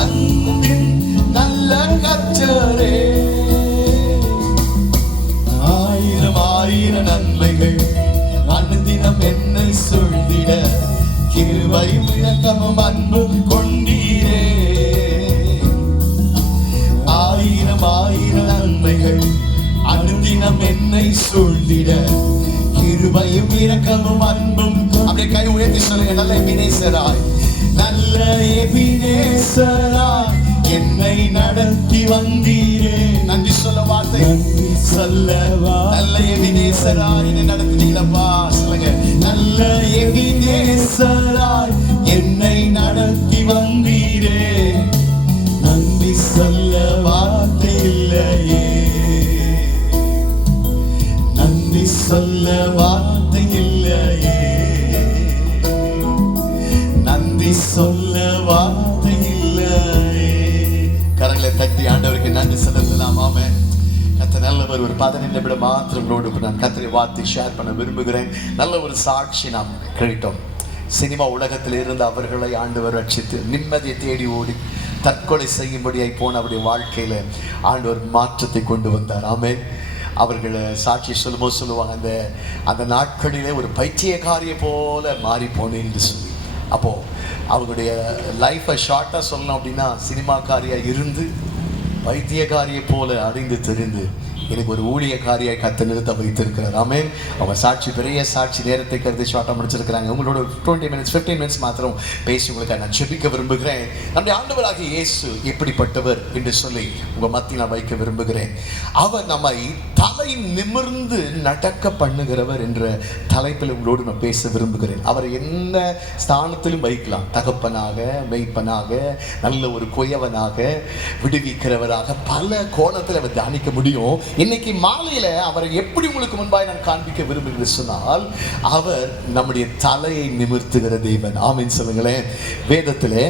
அன்பின் நல்ல கர்த்தரே. 1000 நன்மைகள் அனுதினம் என்னை சூழ்ந்திட, கிருபையும் இரக்கமும் அன்பும் கொண்டீரே. 1000 நன்மைகள் அனுதினம் என்னை சூழ்ந்திட, கிருபையும் இரக்கமும் அன்பும். அப்படியே கை உயர்த்தி சொல்லுங்க. நல்ல எபினேசராய், நல்ல எபினேசராய் என்னை நடத்தி வந்தீரே. நன்றி சொல்ல வார்த்தை சொல்ல. நல்ல எபினேசராய் என்னை நடத்தினீங்களப்பா. சொல்லுங்க. நல்ல எபினேசராய் என்னை நடத்தி சொல்ல வார்த்தை இல்லை. கரங்களை தட்டி ஆண்டவருக்கு நன்றி செலுத்தலாம். ஆமென். கர்த்தர் நல்லவர். ஒரு 15 நிமிடம் மாத்திரங்களோடு நான் கர்த்தரை வார்த்தை ஷேர் பண்ண விரும்புகிறேன். நல்ல ஒரு சாட்சி நாம் கேட்டோம். சினிமா உலகத்தில் இருந்து அவர்களை ஆண்டவர் ரட்சித்து நிம்மதியை தேடி ஓடி தற்கொலை செய்யும்படியாய் போன அவருடைய வாழ்க்கையில ஆண்டவர் மாற்றத்தை கொண்டு வந்தார். ஆமென். அவர்களை சாட்சி சொல்லுவாங்க, அந்த நாட்களிலே ஒரு பைத்தியக்காரியை போல மாறி போனேன் என்று சொல்லி. அப்போது அவங்களுடைய லைஃப்பை ஷார்ட்டாக சொல்லணும் அப்படின்னா, சினிமாக்காரியாக இருந்து பைத்தியக்காரியை போல அறிந்து தெரிந்து எனக்கு ஒரு ஊழியக்காரியை கத்த நிறுத்த வைத்திருக்கிறார். ஆமென். அவங்க சாட்சி பெரிய சாட்சி நேரத்தை கருதி ஷார்ட்டாக முடிச்சிருக்கிறாங்க. உங்களோட 20 minutes 15 minutes மாத்திரம் பேசி உங்களுக்கு நான் ஜெபிக்க விரும்புகிறேன். நம்முடைய ஆண்டவராகிய இயேசு எப்படிப்பட்டவர் என்று சொல்லி உங்கள் மத்தியில் நான் வைக்க விரும்புகிறேன். அவர் நம்மை தலை நிமிர்ந்து நடக்க பண்ணுகிறவர் என்ற தலைப்பில் உங்களோடு நான் பேச விரும்புகிறேன். அவர் என்ன ஸ்தானத்திலும் வைக்கலாம். தகப்பனாக, மெய்ப்பனாக, நல்ல ஒரு குயவனாக, விடுவிக்கிறவராக பல கோணத்தில் அவர் தியானிக்க முடியும். இன்னைக்கு மாலையில அவரை எப்படி உங்களுக்கு முன்பாய் நான் காண்பிக்க விரும்புகிறேன் சொன்னால், அவர் நம்முடைய தலையை நிமிர்த்துகிற தேவன். ஆமென் சொல்லுங்களேன். வேதத்திலே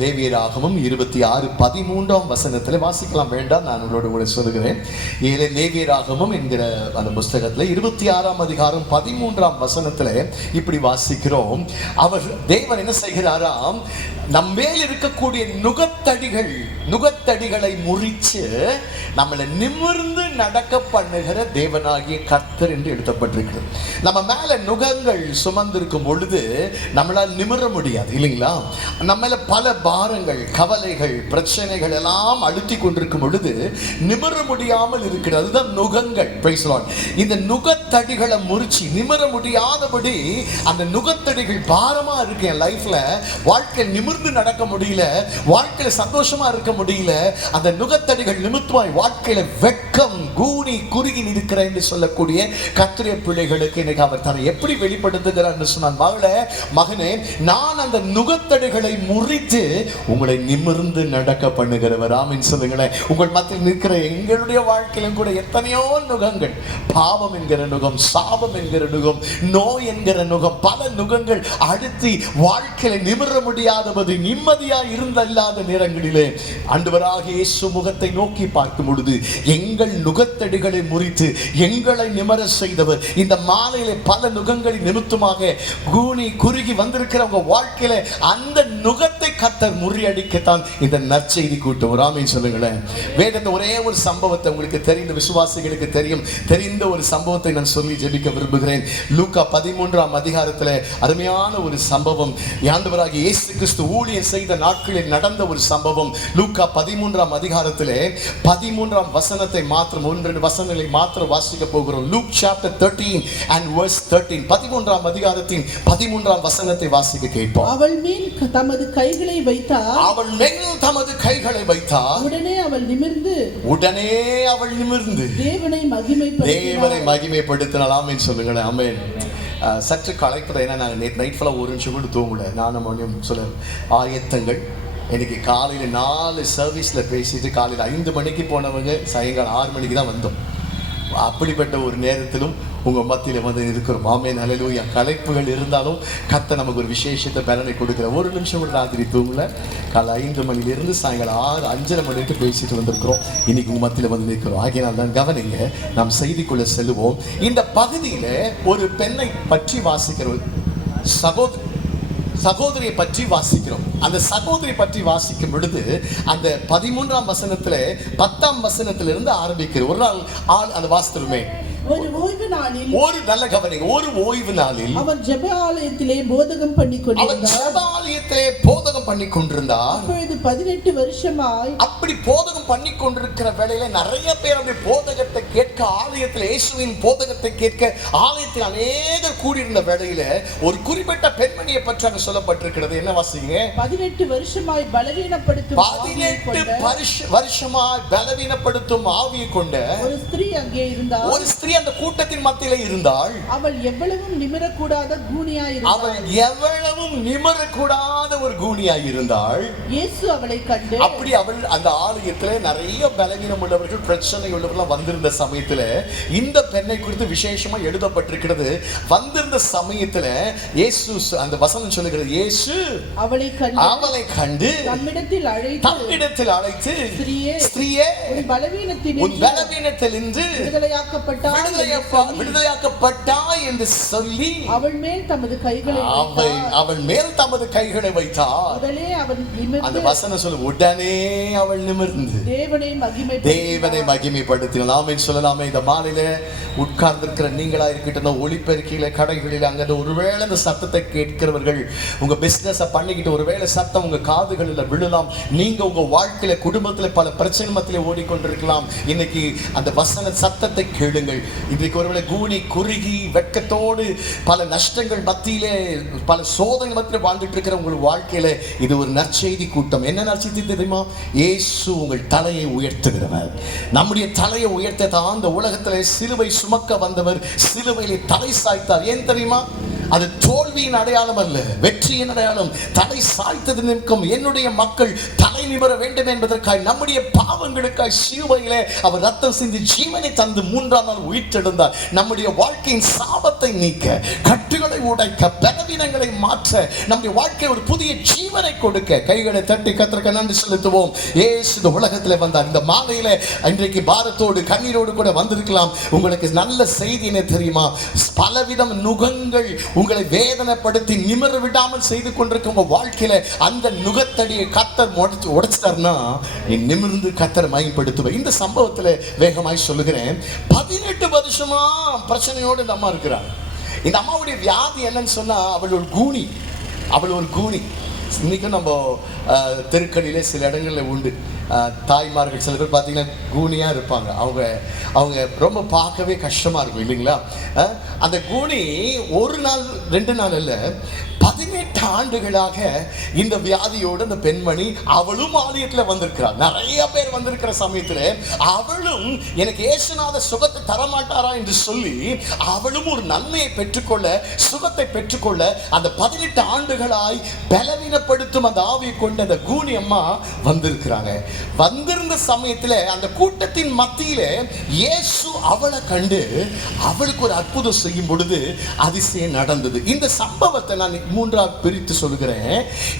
லேவியராகமம் 26:13 வாசிக்கலாம். வேண்டாம், நான் உங்களோட கூட சொல்லுகிறேன். லேவியராகமம் என்கிற அந்த புஸ்தகத்தில் 26:13 இப்படி வாசிக்கிறோம். அவர் தேவன் என்ன செய்கிறாராம், நம் மேல் இருக்கக்கூடிய நுகத்தடிகளை முறிச்சு நம்மளை நிமிர்ந்து நடக்க பண்ணுகிற தேவனாகிய கர்த்தர் என்று எழுதப்பட்டிருக்கிறது. நம்ம மேல நுகங்கள் சுமந்திருக்கும் பொழுது நம்மளால் நிமிர முடியாது இல்லைங்களா? நம்ம மேல பல பாரங்கள், கவலைகள், பிரச்சனைகள் எல்லாம் அழுத்தி கொண்டிருக்கும் பொழுது நிமிர முடியாமல் இருக்கிறது. அதுதான் நுகங்கள். Price Lord. இந்த நுகத்தடிகளை முறிச்சு நிமிர முடியாதபடி அந்த நுகத்தடிகள் பாரமா இருக்கு என் லைஃப்ல. வாழ்க்கையில் நிமிர்ந்து நடக்க முடியல, வாழ்க்கையில சந்தோஷமா இருக்க முடியல. அந்த நுகத்தடிகள் நிமித்தமாய் வாழ்க்கையில வெட்கம், கூனி குறுகி நிற்கிற என்று சொல்லக்கூடிய கர்த்தருடைய பிள்ளைகளுக்கு இன்னைக்கு அவர் தன்னை எப்படி வெளிப்படுத்துகிறார் என்று சொன்னான், மகனே, நான் அந்த நுகத்தடிகளை முறித்து உங்களை நிமிர்ந்து நடக்க பண்ணுகிறவர். ஆமென் சொல்லுங்களேன். உங்கள் மத்தியில் நிற்கிற எங்களுடைய வாழ்க்கையிலும் கூட எத்தனையோ நுகங்கள், பாவம் என்கிற நுகம், சாபம் என்கிற நுகம், நோய் என்கிற நுகம், பல நுகங்கள் அடுத்து வாழ்க்கையில நிமிர முடியாதபடி நிம்மதியா இருந்தல்லாத நேரங்களிலே ஆண்டவராகிய இயேசு முகத்தை நோக்கி பார்க்கும் பொழுது எங்கள் நுகத்தடிகளை முறித்து எங்களை நிமர செய்தவர். இந்த மாலையில பல நுகங்களை நிமித்தமாக கூனி குறுகி வந்திருக்கிறவங்க வாழ்க்கையில அந்த நுகத்தை கர்த்தர் முறியடிக்கத்தான் இந்த நற்செய்தி கூட்டம். ஆமென் சொல்லுங்களேன். வேதத்தை ஒரே ஒரு சம்பவத்தை உங்களுக்கு தெரிந்த விசுவாசிகளுக்கு தெரிந்த ஒரு சம்பவத்தை நான் சொல்லி ஜெபிக்க விரும்புகிறேன். லூக்கா 13 அருமையான ஒரு சம்பவம். ஆண்டவராகிய இயேசு கிறிஸ்து ஊழியம் செய்த நாட்களில் நடந்த ஒரு சம்பவம். லூக்கா 13 13 மாத்திரம் 1-2 வசனங்களை மாத்திரம் வாசிக்க போகிறோம். Luke chapter 13 and verse 13. 13 வசனத்தை வாசிக்க கேட்போம். அவள் மேல் தமது கைகளை வைத்தார். உடனே அவள் நிமிர்ந்து தேவனை மகிமைப்படுத்தினாள். ஆமென் சொல்லுங்களேன். ஆமென். சற்று கலைப்பதை, ஏன்னா நாங்கள் நைட் ஃபுல்லாக ஒரு நிமிஷம் கூட தூங்கல. நானும் சில ஆயத்தங்கள். இன்னைக்கு காலையில் 4 சர்வீஸில் பேசிட்டு காலையில் 5 மணிக்கு போனவங்க சாயங்காலம் 6 மணிக்கு தான் வந்தோம். அப்படிப்பட்ட ஒரு நேரத்திலும் உங்கள் மத்தியில் வந்து இருக்கிறோம். ஆமென் ஹல்லேலூயா. கலைப்புகள் இருந்தாலும் கர்த்தர் நமக்கு ஒரு விசேஷத்தை பலனை கொடுக்குற. ஒரு நிமிஷம் கூட ராத்திரி தூங்கல. காலை 5 மணிலிருந்து சாயங்காலம் 5:30 மணிக்கு பேசிட்டு வந்திருக்கிறோம். இன்னைக்கு உங்கள் மத்தியில் வந்து நிற்கிறோம். ஆகையினால் தான் கவனிங்க, நாம் செய்திக்குள்ள செல்லுவோம். இந்த பகுதியில் ஒரு பெண்ணை பற்றி வாசிக்கிறோம். சகோதரியை பற்றி வாசிக்கிறோம். அந்த சகோதரி பற்றி வாசிக்கும் பொழுது அந்த 13 வசனத்துல 10 வசனத்திலிருந்து ஆரம்பிக்கிற ஒரு நாள் அந்த வாசித்துமே. ஒரு ஓய்வு நாளில், ஒரு நல்ல கவனிங்க, ஒரு ஓய்வு நாளில் அவர் ஜெப ஆலயத்திலே போதகம் பண்ணி கொண்டிருந்தார். அப்பொழுது 18 வருஷமாய் அப்படி போதகம் பண்ணி கொண்டிருக்கிற வேளையில நிறைய பேர் அப்படி போதகத்தை கேட்க ஆலயத்தில், இயேசுவின் போதகத்தை கேட்க ஆலயத்தில் அநேகர் கூடியிருந்த வேளையில ஒரு குறிப்பிட்ட பெண்மணியை பற்றி அங்க சொல்லப்பட்டிருக்கிறது. என்ன வாசிங்க? 18 வருஷமாய் பலவீனப்படுத்தும் 18 வருஷமாய் பலவீனப்படுத்தும் ஆவியை கொண்ட ஒரு ஸ்திரீ அங்கே இருந்தாள். ஒரு ஸ்திரீ அந்த கூட்டத்தின் மத்தியிலே இருந்தாள். அவள் எவ்வளவும் நிமிரக்கூடாத கூனியாய் இருந்தாள். பலவீனப்படாத ஒரு கூனியாய் இருந்தாள். இயேசு அவளை கண்டு, அப்படி அவள் அந்த ஆலயத்திலே நிறைய பலவீனம் உள்ளவர்கள், பிரச்சனை உள்ளவர்கள் வந்திருந்த சமயத்துல இந்த பெண்ணை குறித்து விசேஷமா எழுதப்பட்டிருக்கிறது. வந்திருந்த சமயத்துல இயேசு, அந்த வசனம் சொல்லுகிறது, இயேசு அவளை கண்டு தம்மிடத்தில் அழைத்து ஸ்திரீயே உன் பலவீனத்திலிருந்து விடுதலையாக்கப்பட்டாய் என்று சொல்லி அவள் மேல் தமது கைகளை வைத்தார். அந்த வசனம் சொல்லு, உடனே அவள் நிமிர்ந்து தேவனை மகிமைப்படுத்தினாள். ஆமென் சொல்லலாமே. இந்த மாலையில உட்கார்ந்திருக்கிற நீங்களா இருக்கட்டும், ஒளிப்பெருக்கில, கடைகளில், அங்க ஒருவேளை இந்த சத்தத்தை கேட்கிறவர்கள் உங்க பிசினஸ் பண்ணிக்கிட்டு ஒருவேளை சத்தம் உங்க காதுகளில் விழலாம். நீங்க உங்க வாழ்க்கையில, குடும்பத்துல பல பிரச்சனை மத்தியில ஓடிக்கொண்டிருக்கலாம். இன்னைக்கு அந்த வசன சத்தத்தை கேளுங்கள். இன்றைக்கு ஒருவேளை கூனி குறுகி வெட்கத்தோடு பல நஷ்டங்கள் மத்தியிலே, பல சோதனை மத்தியில வாழ்ந்துட்டு இருக்கிற உங்கள் வாழ்க்கையில இது ஒரு நற்செய்தி கூட்டம். என்ன நற்செய்தி தெரியுமா? இயேசு உங்கள் தலையை உயர்த்துகிறவர். நம்முடைய தலையை உயர்த்த தான் அந்த உலகத்திலே சிலுவை சுமக்க வந்தவர். சிலுவையிலே தலை சாய்த்தார். ஏன் தெரியுமா? அது தோல்வியின் அடையாளம் அல்ல, வெற்றியின் அடையாளம். தலை சாய்த்தது நிற்கும். என்னுடைய மக்கள் தலை நிமிர வேண்டும் என்பதற்காக, நம்முடைய பாவங்களுக்காய் சிலுவையிலே அவர் ரத்தம் சிந்தி ஜீவனை தந்து 3ஆம் நாள் உயிர்த்தெழுந்தார். நம்முடைய வாழ்க்கையின் சாபத்தை நீக்க, கட்டுகளை உடைக்க, பலவீனங்களை மாற்ற, நம்முடைய வாழ்க்கை ஒரு புதிய ஜீவனை கொடுக்க கைகளை தட்டி கர்த்தருக்கு நன்றி செலுத்துவோம். இயேசு இந்த உலகத்தில் வந்தார். இந்த மாலையில இன்றைக்கு பாரத்தோடு கண்ணீரோடு கூட வந்திருக்கலாம். உங்களுக்கு நல்ல செய்தி என்ன தெரியுமா? பலவிதம் நுகங்கள் உங்களை வேதனைப்படுத்தி நிமிர விடாமல் செய்து கொண்டிருக்க உங்க வாழ்க்கையில அந்த நுகத்தடியை கர்த்தர் உடைச்சிட்டார்னா நீ நிமிர்ந்து கர்த்தரை மகிமைப்படுத்துவ. இந்த சம்பவத்துல வேகமாய் சொல்லுகிறேன். 18 வருஷமா பிரச்சனையோடு இந்த அம்மா இருக்கிறார். இந்த அம்மாவுடைய வியாதி என்னன்னு சொன்னா, அவள் ஒரு கூனி. இன்னைக்கும் நம்ம தெருக்களிலே சில இடங்களில் உண்டு. தாய்மார்கள் சில பேர் பார்த்தீங்கன்னா கூனியாக இருப்பாங்க. அவங்க ரொம்ப பார்க்கவே கஷ்டமாக இருக்கும் இல்லைங்களா? அந்த கூனி ஒரு நாள் 2 நாள் இல்லை, 18 ஆண்டுகளாக இந்த வியாதியோடு அந்த பெண்மணி, அவளும் ஆலயத்தில் வந்திருக்கிறார். நிறைய பேர் வந்திருக்கிற சமயத்தில் அவளும் எனக்கு இயேசுநாத சுகத்தை தரமாட்டாரா என்று சொல்லி அவளும் ஒரு நன்மையை பெற்றுக்கொள்ள, சுகத்தை பெற்றுக்கொள்ள அந்த 18 ஆண்டுகளாய் பலவீனப்படுத்தும் அந்த ஆவியை கொண்ட அந்த கூனி அம்மா வந்திருக்கிறாங்க. வந்திருந்த சமயத்தில் அந்த கூட்டத்தின் மத்தியில இயேசு அவளை கண்டு அவளுக்கு ஒரு அற்புதம் செய்யும் பொழுது அதிசயம் நடந்தது. இந்த சம்பவத்தை நான் 3ஆக பிரித்து சொல்கிறேன்.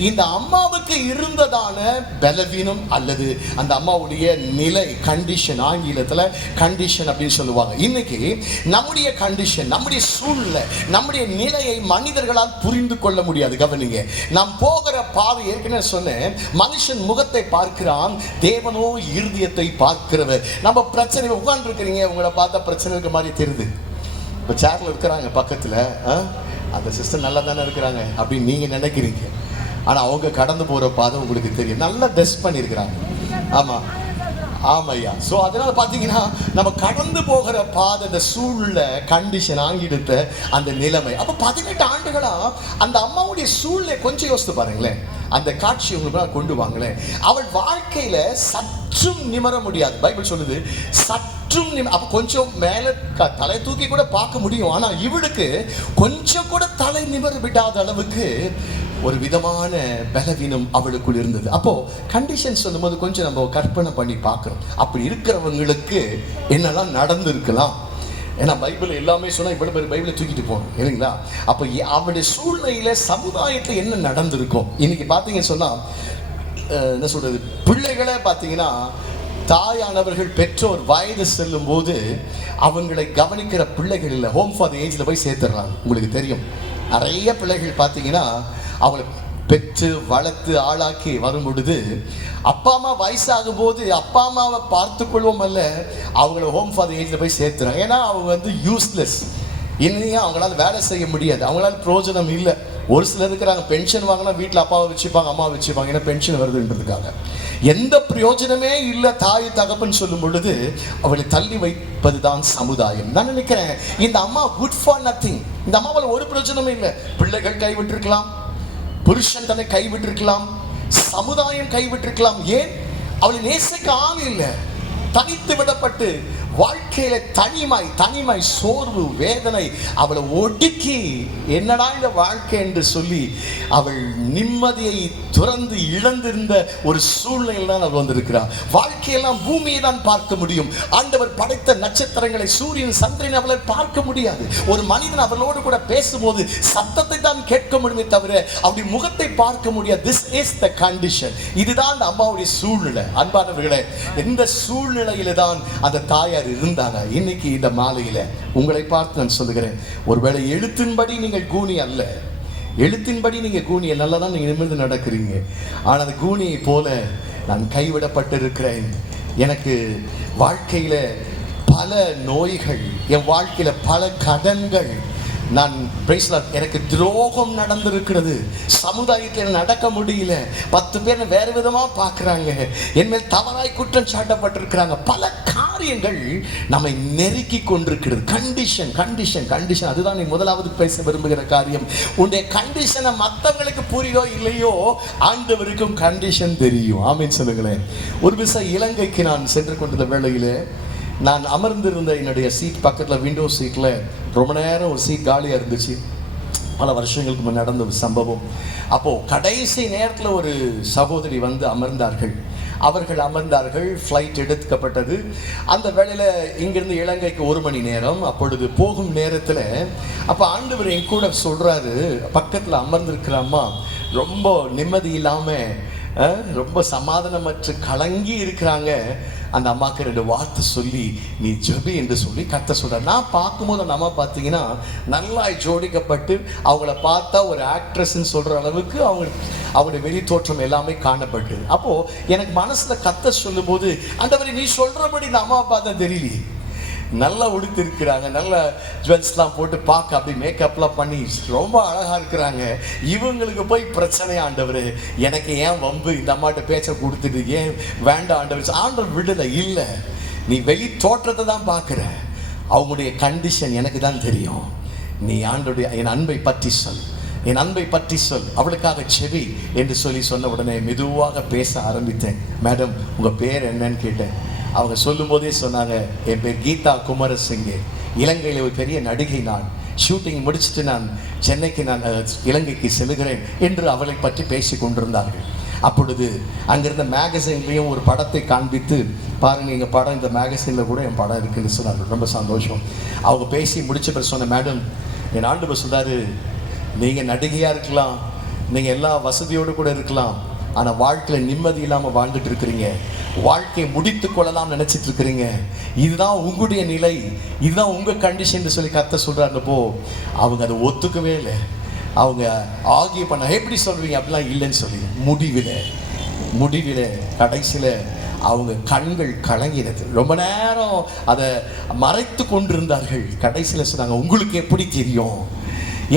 இந்த அம்மாவுக்கு இருந்ததான பலவீனம் அல்லது அந்த அம்மாவுடைய நிலை, கண்டிஷன், ஆங்கிலத்தில் கண்டிஷன் அப்படின்னு சொல்லுவாங்க. இன்னைக்கு நம்முடைய கண்டிஷன், நம்முடைய சூழ்நிலை, நம்முடைய நிலையை மனிதர்களால் புரிந்து கொள்ள முடியாது. கவனிங்க, நாம் போகிற பாதை, ஏற்கனவே சொன்னேன், மனுஷன் முகத்தை பார்க்கிறான், தேவனோ இருதயத்தை பார்க்கிறவர். நம்ம பிரச்சனை உட்கார்ந்து இருக்கிறீங்க, உங்களை பார்த்தா பிரச்சனை இருக்க மாதிரி தெரியுது. இப்போ சேர்ல இருக்கிறாங்க பக்கத்தில், அந்த சிஸ்டர் நல்லா தானே இருக்கிறாங்க அப்படின்னு நீங்கள் நினைக்கிறீங்க. ஆனால் அவங்க கடந்து போகிற பாதை உங்களுக்கு தெரியும், நல்லா டெஸ்ட் பண்ணியிருக்கிறாங்க. ஆமாய்யா. ஸோ அதனால் பார்த்தீங்கன்னா நம்ம கடந்து போகிற பாதை, அந்த சூழ்நிலை, கண்டிஷன், ஆங்கிடுத்த அந்த நிலைமை. அப்போ 18 ஆண்டுகளாக அந்த அம்மாவுடைய சூழ்நிலை கொஞ்சம் யோசித்து பாருங்களேன். அந்த காட்சி உங்களுக்கு கொண்டு வாங்களேன். அவள் வாழ்க்கையில் சற்றும் நிமிர முடியாது. பைபிள் சொல்லுது சற்றும் அப்போ கொஞ்சம் மேலே தலை தூக்கி கூட பார்க்க முடியும். ஆனால் இவளுக்கு கொஞ்சம் கூட தலை நிமிர விடாத அளவுக்கு ஒரு விதமான பலவீனம் அவளுக்குள் இருந்தது. அப்போ கண்டிஷன் சொல்லும் போது கொஞ்சம் நம்ம கற்பனை பண்ணி பார்க்குறோம், அப்படி இருக்கிறவங்களுக்கு என்னெல்லாம் நடந்திருக்கலாம். ஏன்னா பைபிள் எல்லாமே சொன்னால் இவ்வளோ பேர் பைபிளை தூக்கிட்டு போகணும் இல்லைங்களா? அப்போ அவளுடைய சூழ்நிலையில் சமுதாயத்தில் என்ன நடந்திருக்கும்? இன்னைக்கு பார்த்தீங்கன்னு சொன்னால் என்ன சொல்கிறது, பிள்ளைகளே பார்த்தீங்கன்னா தாயானவர்கள் பெற்றோர் வயது செல்லும் போது அவங்களை கவனிக்கிற பிள்ளைகள் இல்லை, ஹோம் ஃபார் தி ஏஜில் போய் சேர்த்துடுறாங்க. உங்களுக்கு தெரியும், நிறைய பிள்ளைகள் பார்த்தீங்கன்னா அவங்களை பெற்று வளர்த்து ஆளாக்கி வரும் பொழுது அப்பா அம்மா வயசாகும் போது அப்பா அம்மாவை பார்த்து கொள்வோம் அல்ல, அவங்கள ஹோம் ஃபார் தி ஏஜில் போய் சேர்த்துறாங்க. ஏன்னா அவங்க யூஸ்லெஸ், இன்னையும் அவங்களால வேலை செய்ய முடியாது, அவங்களால பிரயோஜனம் இல்லை. ஒரு சிலர் இருக்கிறாங்க, பென்ஷன் வாங்கினா வீட்டில் அப்பாவை வச்சுப்பாங்க, அம்மாவை வச்சுப்பாங்க, ஏன்னா பென்ஷன் வருதுன்றதுக்காக. எந்த பிரயோஜனமே இல்லை தாய் தகப்பன் சொல்லும் பொழுது அவளை தள்ளி வைப்பது தான் சமுதாயம். நான் நினைக்கிறேன் இந்த அம்மா குட் ஃபார் நத்திங். இந்த அம்மாவில் ஒரு பிரயோஜனமே இல்லை. பிள்ளைகள் கைவிட்டிருக்கலாம், புருஷன் தன்னை கைவிட்டிருக்கலாம், சமுதாயம் கைவிட்டிருக்கலாம். ஏன்? அவளை நேசிக்க ஆள் இல்லை, தனித்து விடப்பட்டு வாழ்க்கையில தனிமை சோர்வு வேதனை அவளை ஒடுக்கி என்னடா இந்த வாழ்க்கை என்று சொல்லி அவள் நிம்மதியை துறந்து இழந்திருந்த ஒரு சூழ்நிலையில் தான் அவள் வந்திருக்கிறார். வாழ்க்கையெல்லாம் பூமியை தான் பார்க்க முடியும். ஆண்டவர் படைத்த நட்சத்திரங்களை சூரியன் சந்திரன் அவளை பார்க்க முடியாது. ஒரு மனிதன் அவளோடு கூட பேசும்போது சத்தத்தை தான் கேட்க முடியுமே தவிர அவருடைய முகத்தை பார்க்க முடியாது. This is the condition. இதுதான் அந்த அம்மாவுடைய சூழ்நிலை. அன்பானவர்களே, இந்த சூழ்நிலையில தான் அந்த தாயார் இருந்தாங்க. இன்னைக்கு இந்த மாலையில உங்களை பார்த்து நான் சொல்லுகிறேன், ஒருவேளை எழுத்தின்படி நீங்கள் கூனி அல்ல, எழுத்தின்படி நீங்க கூனி நல்லதான் நீங்க நிமிர்ந்து நடக்கிறீங்க. ஆனால் அந்த கூனியை போல நான் கைவிடப்பட்டிருக்கிறேன். எனக்கு வாழ்க்கையில பல நோய்கள், என் வாழ்க்கையில பல கடன்கள், நான் எனக்கு துரோகம் நடந்திருக்கிறது, சமுதாயத்தில் நடக்க முடியல, 10 பேர் வேறு விதமாக பார்க்குறாங்க, என் மேல் தவறாய் குற்றம் சாட்டப்பட்டிருக்கிறாங்க. பல காரியங்கள் நம்மை நெருக்கி கொண்டிருக்கிறது. கண்டிஷன் அதுதான் நீ முதலாவது பேச விரும்புகிற காரியம். உன்னுடைய கண்டிஷனை மற்றவங்களுக்கு புரியுதோ இல்லையோ, ஆண்டவருக்கும் கண்டிஷன் தெரியும். ஆமீன் சொல்லுங்களேன். ஒரு விஷயம், இலங்கைக்கு நான் சென்று கொண்டிருந்த வேளையில் நான் அமர்ந்திருந்த என்னுடைய சீட் பக்கத்தில் விண்டோ சீட்டில் ரொம்ப நேரம் ஒரு சீட் காலியாக இருந்துச்சு. பல வருஷங்களுக்கு முன் நடந்த ஒரு சம்பவம். அப்போது கடைசி நேரத்தில் ஒரு சகோதரி வந்து அமர்ந்தார்கள். ஃப்ளைட் எடுக்கப்பட்டது. அந்த வேளையில் இங்கிருந்து இலங்கைக்கு 1 மணி நேரம். அப்பொழுது போகும் நேரத்தில் அப்போ ஆண்டவர் என் கூட சொல்கிறாரு, பக்கத்தில் அமர்ந்திருக்கிற அம்மா ரொம்ப நிம்மதி இல்லாமல் ரொம்ப சமாதானமற்று கலங்கி இருக்கிறாங்க. அந்த அம்மாவுக்கு 2 வார்த்தை சொல்லி நீ ஜெபி என்று சொல்லி கத்த சொல்கிறார். நான் பார்க்கும்போது அந்த அம்மா பார்த்தீங்கன்னா நல்லா ஜோடிக்கப்பட்டு அவங்கள பார்த்தா ஒரு ஆக்ட்ரஸ்ன்னு சொல்கிற அளவுக்கு அவங்களுடைய வெளி தோற்றம் எல்லாமே காணப்பட்டு, அப்போது எனக்கு மனசில் கத்த சொல்லும்போது, ஆண்டவரே நீ சொல்கிறபடி இந்த அம்மாவை பார்த்தா தெரியலையே, நல்லா உடுத்திருக்கிறாங்க, நல்ல ஜுவல்ஸ்லாம் போட்டு பார்க்க அப்படி மேக்கப்லாம் பண்ணி ரொம்ப அழகாக இருக்கிறாங்க, இவங்களுக்கு போய் பிரச்சனை ஆண்டவர், எனக்கு ஏன் வம்பு இந்த அம்மாட்ட பேச்ச கொடுத்துட்டு ஏன் வேண்டாம் ஆண்டவர். ஆண்டவர் விடுதலை இல்லை, நீ வெளி தோற்றத்தை தான் பார்க்குற, அவங்களுடைய கண்டிஷன் எனக்கு தான் தெரியும். நீ ஆண்டோடைய என் அன்பை பற்றி சொல், அவளுக்காக செவி என்று சொன்ன உடனே மெதுவாக பேச ஆரம்பித்தேன். மேடம் உங்கள் பேர் என்னன்னு கேட்டேன். அவங்க சொல்லும் போதே சொன்னாங்க, என் பேர் கீதா குமரசிங்கே, இலங்கையில் ஒரு பெரிய நடிகை, நான் ஷூட்டிங் முடிச்சுட்டு நான் சென்னைக்கு இலங்கைக்கு செல்கிறேன் என்று அவளை பற்றி பேசி கொண்டிருந்தார்கள். அப்பொழுது அங்கிருந்த மேகசின்லேயும் ஒரு படத்தை காண்பித்து, பாருங்கள் எங்கள் படம் இந்த மேகசினில் கூட என் படம் இருக்குன்னு சொன்னார்கள். ரொம்ப சந்தோஷம். அவங்க பேசி முடிச்ச பிறகு சொன்ன, மேடம் என் ஆண்டவர் சொல்கிறாரு, நீங்கள் நடிகையாக இருக்கலாம், நீங்கள் எல்லா வசதியோடு கூட இருக்கலாம், ஆனால் வாழ்க்கையில் நிம்மதி இல்லாமல் வாழ்ந்துட்டு இருக்கிறீங்க, வாழ்க்கையை முடித்து கொள்ளலாம் நினச்சிட்டு இருக்கிறீங்க, இதுதான் உங்களுடைய நிலை, இதுதான் உங்கள் கண்டிஷன் சொல்லி கத்த சொல்கிறாங்கப்போ அவங்க அதை ஒத்துக்கவே இல்லை. அவங்க ஆகிய பண்ண எப்படி சொல்கிறீங்க அப்படிலாம் இல்லைன்னு சொல்லி முடிவில் கடைசியில் அவங்க கண்கள் கலங்கினது. ரொம்ப நேரம் அதை மறைத்து கொண்டிருந்தார்கள். கடைசியில் சொன்னாங்க, உங்களுக்கு எப்படி தெரியும்,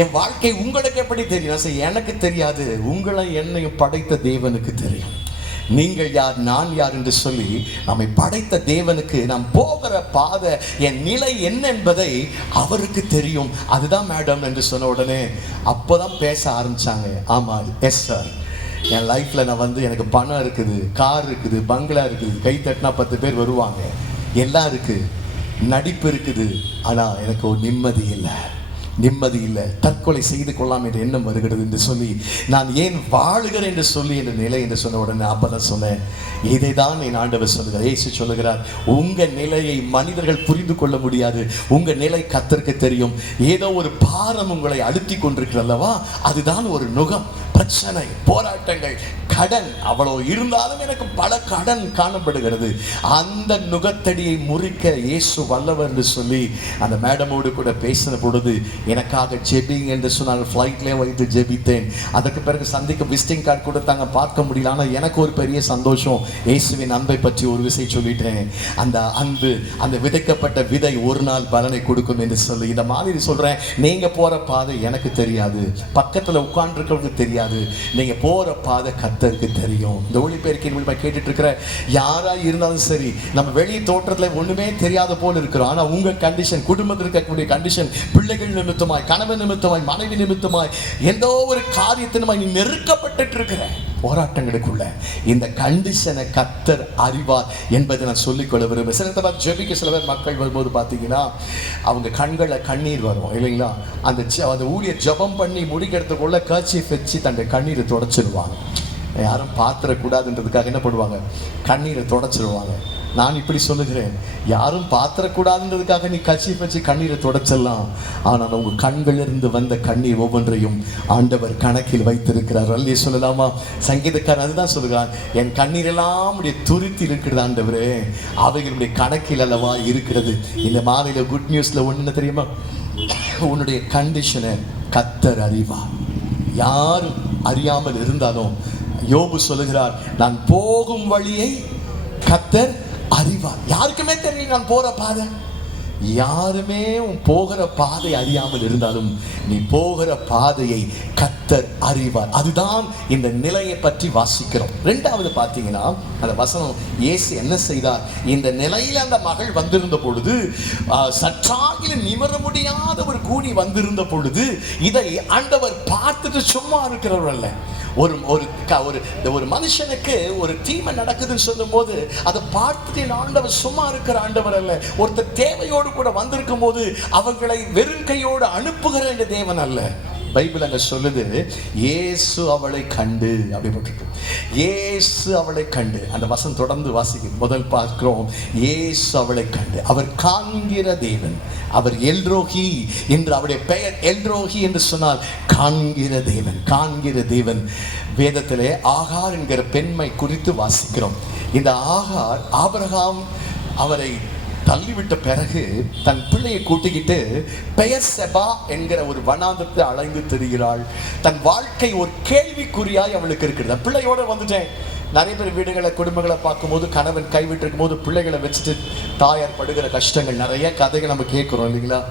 என் வாழ்க்கை உங்களுக்கு எப்படி தெரியும்? எனக்கு தெரியாது, உங்களை என்னையும் படைத்த தேவனுக்கு தெரியும். நீங்கள் யார் நான் யார் என்று சொல்லி நம்மை படைத்த தேவனுக்கு நாம் போகிற பாதை என் நிலை என்ன என்பதை அவருக்கு தெரியும். அதுதான் மேடம் என்று சொன்ன உடனே அப்போதான் பேச ஆரம்பிச்சாங்க. ஆமாம், எஸ் சார், என் லைஃப்பில் நான் எனக்கு பணம் இருக்குது, கார் இருக்குது, பங்களா இருக்குது, கை தட்டினா 10 பேர் வருவாங்க, எல்லாம் இருக்குது, நடிப்பு இருக்குது, ஆனால் எனக்கு ஒரு நிம்மதி இல்லை, தற்கொலை செய்து கொள்ளலாம் என்ற எண்ணம் வருகிறது என்று சொல்லி நான் ஏன் வாழுகிறேன் என்று சொல்லி என்ற நிலை என்று சொன்ன உடனே அப்பதான் சொன்னேன், இதை தான் என் ஆண்டவர் சொல்லுகிறார். இயேசு சொல்லுகிறார், உங்கள் நிலையை மனிதர்கள் புரிந்து கொள்ள முடியாது, உங்கள் நிலை கர்த்தருக்கு தெரியும். ஏதோ ஒரு பாரம் உங்களை அழுத்தி கொண்டிருக்கிறல்லவா, அதுதான் ஒரு நுகம், பிரச்சனை, போராட்டங்கள், கடன், அவ்வளோ இருந்தாலும் எனக்கு பல கடன் காணப்படுகிறது. அந்த நுகத்தடியை முறிக்க இயேசு வல்லவர் என்று சொல்லி அந்த மேடமோடு கூட பேசின பொழுது எனக்காக ஜெபிங்க என்று சொன்னாங்க. ஃப்ளைட்லேயே வைத்து ஜெபித்தேன். அதற்கு பிறகு சந்திக்க விசிட்டிங் கார்டு கொடுத்தாங்க, பார்க்க முடியல. ஆனால் எனக்கு ஒரு பெரிய சந்தோஷம், இயேசுவின் அன்பை பற்றி ஒரு விஷயம் சொல்லிட்டேன். அந்த அன்பு, அந்த விதைக்கப்பட்ட விதை ஒரு நாள் பலனை கொடுக்கும் என்று சொல்லி இந்த மாதிரி சொல்கிறேன். நீங்கள் போகிற பாதை எனக்கு தெரியாது, பக்கத்தில் உட்கார்ந்துருக்கிறவங்களுக்கு தெரியாது, நீங்கள் போகிற பாதை கர்த்தருக்கு தெரியும். இந்த ஒளிபெருக்கின் மூலமாக கேட்டுட்டு இருக்கிற யாராக இருந்தாலும் சரி, நம்ம வெளியே தோற்றத்தில் ஒன்றுமே தெரியாத போல இருக்கிறோம். ஆனால் உங்கள் கண்டிஷன், குடும்பத்தில் இருக்கக்கூடிய கண்டிஷன், பிள்ளைகள் நிமித்தமாய், கணவன் நிமித்தமாய், மனைவி நிமித்தமாய், எந்த ஒரு காரியத்தினுமாய் நீ நெருக்கப்பட்டு இருக்கிற, போராட்டங்களுக்குள்ள இந்த கண்டிஷனை கர்த்தர் அறிவார் என்பதை நான் சொல்லிக்கொள்ள விரும்புகிறேன். சில பார்த்து ஜெபிக்க சில பேர் மக்கள் வரும்போது பார்த்தீங்கன்னா அவங்க கண்களில் கண்ணீர் வரும் இல்லைங்களா? அந்த ஊழியர் ஜெபம் பண்ணி முடிக்கிறதுக்குள்ள கர்ச்சீஃப் வச்சு தன்னுடைய கண்ணீரை தொடச்சிடுவாங்க. யாரும் பாத்திரக்கூடாதுன்றதுக்காக என்ன பண்ணுவாங்க? கண்ணீரை தொடச்சிடுவாங்க. நான் இப்படி சொல்லுகிறேன், யாரும் பாத்திரக்கூடாதுன்றதுக்காக நீ கர்ச்சீஃப் வச்சு கண்ணீரை தொடச்சிடலாம். ஆனால் உங்கள் கண்களிலிருந்து வந்த கண்ணீர் ஒவ்வொன்றையும் ஆண்டவர் கணக்கில் வைத்திருக்கிறார். அல்லே சொல்லலாமா? சங்கீதக்காரன் அதுதான் சொல்லுகிறான், என் கண்ணீரெல்லாம் உடைய துருத்தி இருக்கிறது ஆண்டவரே, அவைகளுடைய கணக்கில் அல்லவா இருக்கிறது. இந்த மாலையில் குட் நியூஸில் ஒன்று தெரியுமா? உன்னுடைய கண்டிஷனை கர்த்தர் அறிவார். யாரும் அறியாமல் இருந்தாலும் யோபு சொல்லுகிறார், நான் போகும் வழியை கர்த்தர் அறிவார். யாருக்குமே தெரியல நான் போற பாதை. யாருமே உன் போகிற பாதை அறியாமல் இருந்தாலும் நீ போகிற பாதையை கர்த்தர் அறிவார். அதுதான் இந்த நிலையை பற்றி வாசிக்கிறோம். ரெண்டாவது பார்த்தீங்கன்னா அந்த வசனம், இயேசு என்ன செய்தார்? இந்த நிலையில் அந்த மகள் வந்திருந்த பொழுது, சற்றாகிலும் நிமிர முடியாத ஒரு கூனி வந்திருந்த பொழுது, இதை ஆண்டவர் பார்த்துட்டு சும்மா இருக்கிறவர் அல்ல. ஒரு மனுஷனுக்கு ஒரு தீமை நடக்குதுன்னு சொல்லும் போது அதை பார்த்துட்டு ஆண்டவர் சும்மா இருக்கிற ஆண்டவர் அல்ல. ஒருத்தர் தேவையோடு கூட வந்திருக்கும் போது அவர்களை வெறும் கையோடு அனுப்புகிற தேவன் அல்ல. பைபிள் அங்க சொல்லுது, இயேசு அவளை கண்டு அப்படி போட்டிருக்கு. இயேசு அவளை கண்டு. அந்த வசனம் தொடர்ந்து வாசிக்கும் முதல் பார்க்கிறோம், இயேசு அவளை கண்டு. அவர் காண்கிற தேவன். அவர் எல்ரோஹி என்று அவருடைய பெயர். எல்ரோஹி என்று சொன்னால் காண்கிற தேவன். காண்கிற தேவன். வேதத்திலே ஆகார் என்கிற பெண்மை குறித்து வாசிக்கிறோம். இந்த ஆகார் ஆபிரகாம் அவரை தள்ளிவிட்ட பிறகு தன் பிள்ளையை கூட்டிக்கிட்டு பெயர் செபா என்கிற ஒரு வனாந்தரத்தை அலைந்து திரிகிறாள். தன் வாழ்க்கை ஒரு கேள்விக்குறியாய் அவளுக்கு இருக்கிறது. பிள்ளையோட வந்துட்டேன். நிறைய பேர் வீடுகளை குடும்பங்களை பார்க்கும்போது கணவன் கைவிட்டிருக்கும் போது பிள்ளைகளை வச்சுட்டு தாயார் படுகிற கஷ்டங்கள் நிறைய கதைகள் நம்ம கேட்குறோம் இல்லைங்களா?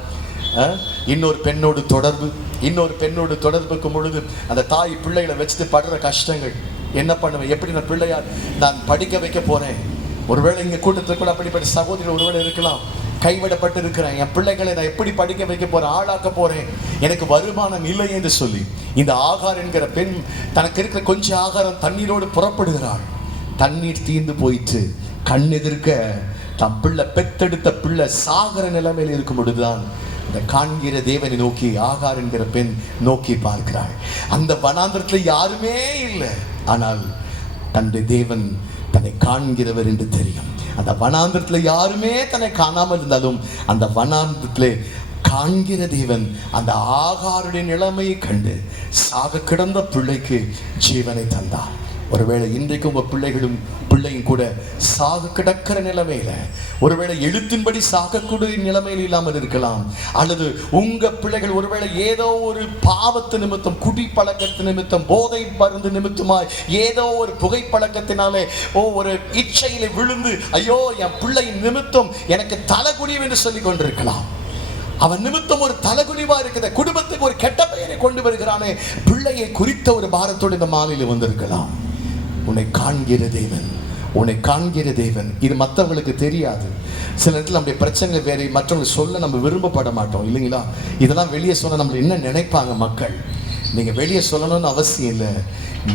இன்னொரு பெண்ணோடு தொடர்புக்கும் பொழுது அந்த தாய் பிள்ளைகளை வச்சுட்டு படுற கஷ்டங்கள். என்ன பண்ணுவேன்? எப்படி நான் பிள்ளையார் நான் படிக்க வைக்க போறேன்? ஒருவேளை இங்கே கூட்டத்தில் கூட அப்படிப்பட்ட சகோதரி ஒருவேளை இருக்கலாம். கைவிடப்பட்டு இருக்கிறேன், என் பிள்ளைகளை நான் எப்படி படிக்க வைக்க போறேன், ஆளாக்க போறேன், எனக்கு வருமானம் இல்லை என்று சொல்லி இந்த ஆகார் என்கிற பெண் தனக்கு இருக்கிற கொஞ்சம் ஆகாரம் தண்ணீரோடு புறப்படுகிறாள். தண்ணீர் தீர்ந்து போயிட்டு கண் எதிர்க்க தன் பிள்ளை, பெத்தெடுத்த பிள்ளை சாகர நிலைமையில் இருக்கும் பொழுதுதான் இந்த காண்கிற தேவனை நோக்கி ஆகார் என்கிற பெண் நோக்கி பார்க்கிறாள். அந்த வனாந்திரத்தில் யாருமே இல்லை, ஆனால் தன்னுடைய தேவன் தன்னை காண்கிறவர் என்று தெரியும். அந்த வனாந்திரத்தில் யாருமே தன்னை காணாமல் இருந்தாலும் அந்த வனாந்திரத்திலே காண்கிற தேவன் அந்த ஆகாருடைய நிலைமையை கண்டு சாக கிடந்த பிள்ளைக்கு ஜீவனை தந்தார். ஒருவேளை இன்றைக்கு உங்க பிள்ளையும் கூட சாக கிடக்கிற நிலைமையில, ஒருவேளை எழுத்தின்படி சாகக்கூடிய நிலைமையில் இல்லாமல் இருக்கலாம். அல்லது உங்க பிள்ளைகள் ஒருவேளை ஏதோ ஒரு பாவத்து நிமித்தம், குடி பழக்கத்து நிமித்தம், போதை மருந்து நிமித்தமாய், ஏதோ ஒரு புகைப்பழக்கத்தினாலே ஒரு இச்சையில விழுந்து, ஐயோ என் பிள்ளையின் நிமித்தம் எனக்கு தலைகுனிவு என்று சொல்லிக் கொண்டிருக்கலாம். அவன் நிமித்தம் ஒரு தலைகுனிவா இருக்கிற குடும்பத்துக்கு ஒரு கெட்ட பெயரை கொண்டு வருகிறானே, பிள்ளையை குறித்த ஒரு பாரத்தோடு இந்த மாலையில் வந்திருக்கலாம். உன்னை காண்கிற தேவன், உன்னை காண்கிற தேவன். இது மற்றவங்களுக்கு தெரியாது. சில நேரத்தில் நம்முடைய பிரச்சனை வேற மற்றவங்க சொல்ல நம்ம விரும்பப்பட மாட்டோம் இல்லைங்களா? இதெல்லாம் வெளியே சொன்ன நம்ம என்ன நினைப்பாங்க மக்கள்? நீங்க வெளியே சொல்லணும்னு அவசியம் இல்லை.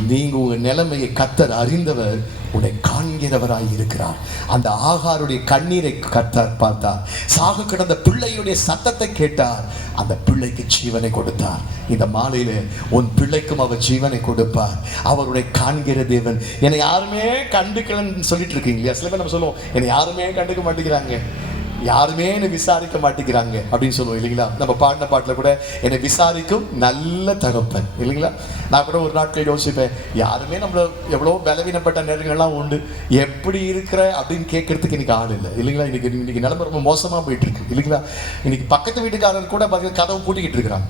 நீங்க உங்க நிலைமையை கர்த்தர் அறிந்தவர், உன்னை காண்கிறவராய் இருக்கிறார். அந்த ஆகாருடைய கண்ணீரை கர்த்தர் பார்த்தார். சாக கிடந்த பிள்ளையுடைய சத்தத்தை கேட்டார். அந்த பிள்ளைக்கு ஜீவனை கொடுத்தார். இந்த மாலையில உன் பிள்ளைக்கும் அவர் ஜீவனை கொடுப்பார். அவருடைய காண்கிற தேவன். என்னை யாருமே கண்டுக்கலன்னு சொல்லிட்டு இருக்கீங்க இல்லையா? சில பேர் நம்ம சொல்லுவோம், என்னை யாருமே கண்டுக்க மாட்டேங்கிறாங்க, யாருமே என்னை விசாரிக்க மாட்டேங்கிறாங்க அப்படின்னு சொல்லுவோம் இல்லைங்களா? நம்ம பாடின பாட்டில் கூட என்னை விசாரிக்கும் நல்ல தகப்பன் இல்லைங்களா? நான் கூட ஒரு நாட்கள் யோசிப்பேன், யாருமே நம்மள எவ்வளோ பலவீனப்பட்ட நேரங்கள்லாம் உண்டு, எப்படி இருக்கிற அப்படின்னு கேட்கறதுக்கு இன்னைக்கு ஆள் இல்லை இல்லைங்களா? இன்னைக்கு நிலைமை ரொம்ப மோசமாக போயிட்டு இருக்கு இல்லைங்களா? இன்னைக்கு பக்கத்து வீட்டுக்காரர் கூட கதவை பூட்டிக்கிட்டு இருக்கிறாங்க.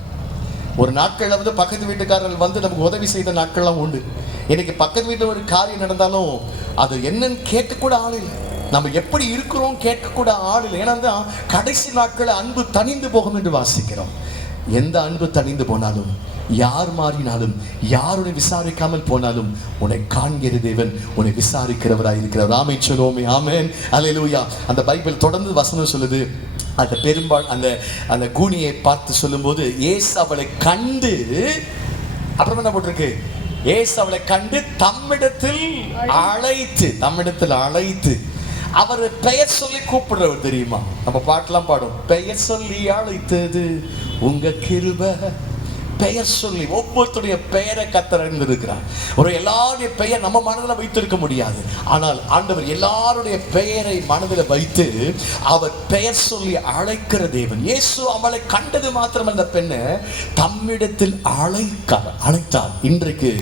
ஒரு நாட்களில் வந்து பக்கத்து வீட்டுக்காரர்கள் வந்து நமக்கு உதவி செய்த நாட்கள்லாம் உண்டு. இன்னைக்கு பக்கத்து வீட்டில் ஒரு காரியம் நடந்தாலும் அது என்னன்னு கேட்கக்கூட ஆள் இல்லை. நம்ம எப்படி இருக்கிறோம் கேட்கக்கூட ஆள் இல்லை. ஏன்னா கடைசி நாட்களில் அன்பு தணிந்து போகும் என்று வாசிக்கிறோம். எந்த அன்பு தணிந்து போனாலும், யார் மாறினாலும், யாருடைய விசாரிக்காமல் போனாலும், உன்னை காண்கிற தேவன் உன்னை விசாரிக்கிறவராய் இருக்கிறவர். ஆமென் சொல்லுவோமே. ஆமென் அல்லேலூயா. அந்த பைபிள் தொடர்ந்து வசனம் சொல்லுது, அந்த அந்த கூனியை பார்த்து சொல்லும்போது, இயேசு அவளை கண்டு, அப்புறம் என்ன போட்டிருக்கு? இயேசு அவளை கண்டு தம்மிடத்தில் அழைத்து அவர் பெயர் சொல்லி கூப்பிடுறவர் தெரியுமா? நம்ம பாட்டெல்லாம் பாடும், பெயர் சொல்லி அழைத்தது உங்க கிருபை. பெயர் சொல்லி ஒவ்வொருத்தருடைய பெயரை கர்த்தர் அறிந்திருக்கிறார். ஒரு எல்லாருடைய பெயர் நம்ம மனதில் வைத்திருக்க முடியாது. ஆனால் ஆண்டவர் எல்லாருடைய பெயரை மனதில் வைத்து அவர் பெயர் சொல்லி அழைக்கிற தேவன். இயேசு அவளை கண்டது மாத்திரம் அந்த பெண்ணை தம்மிடத்தில் அழைத்தார். இன்றைக்கு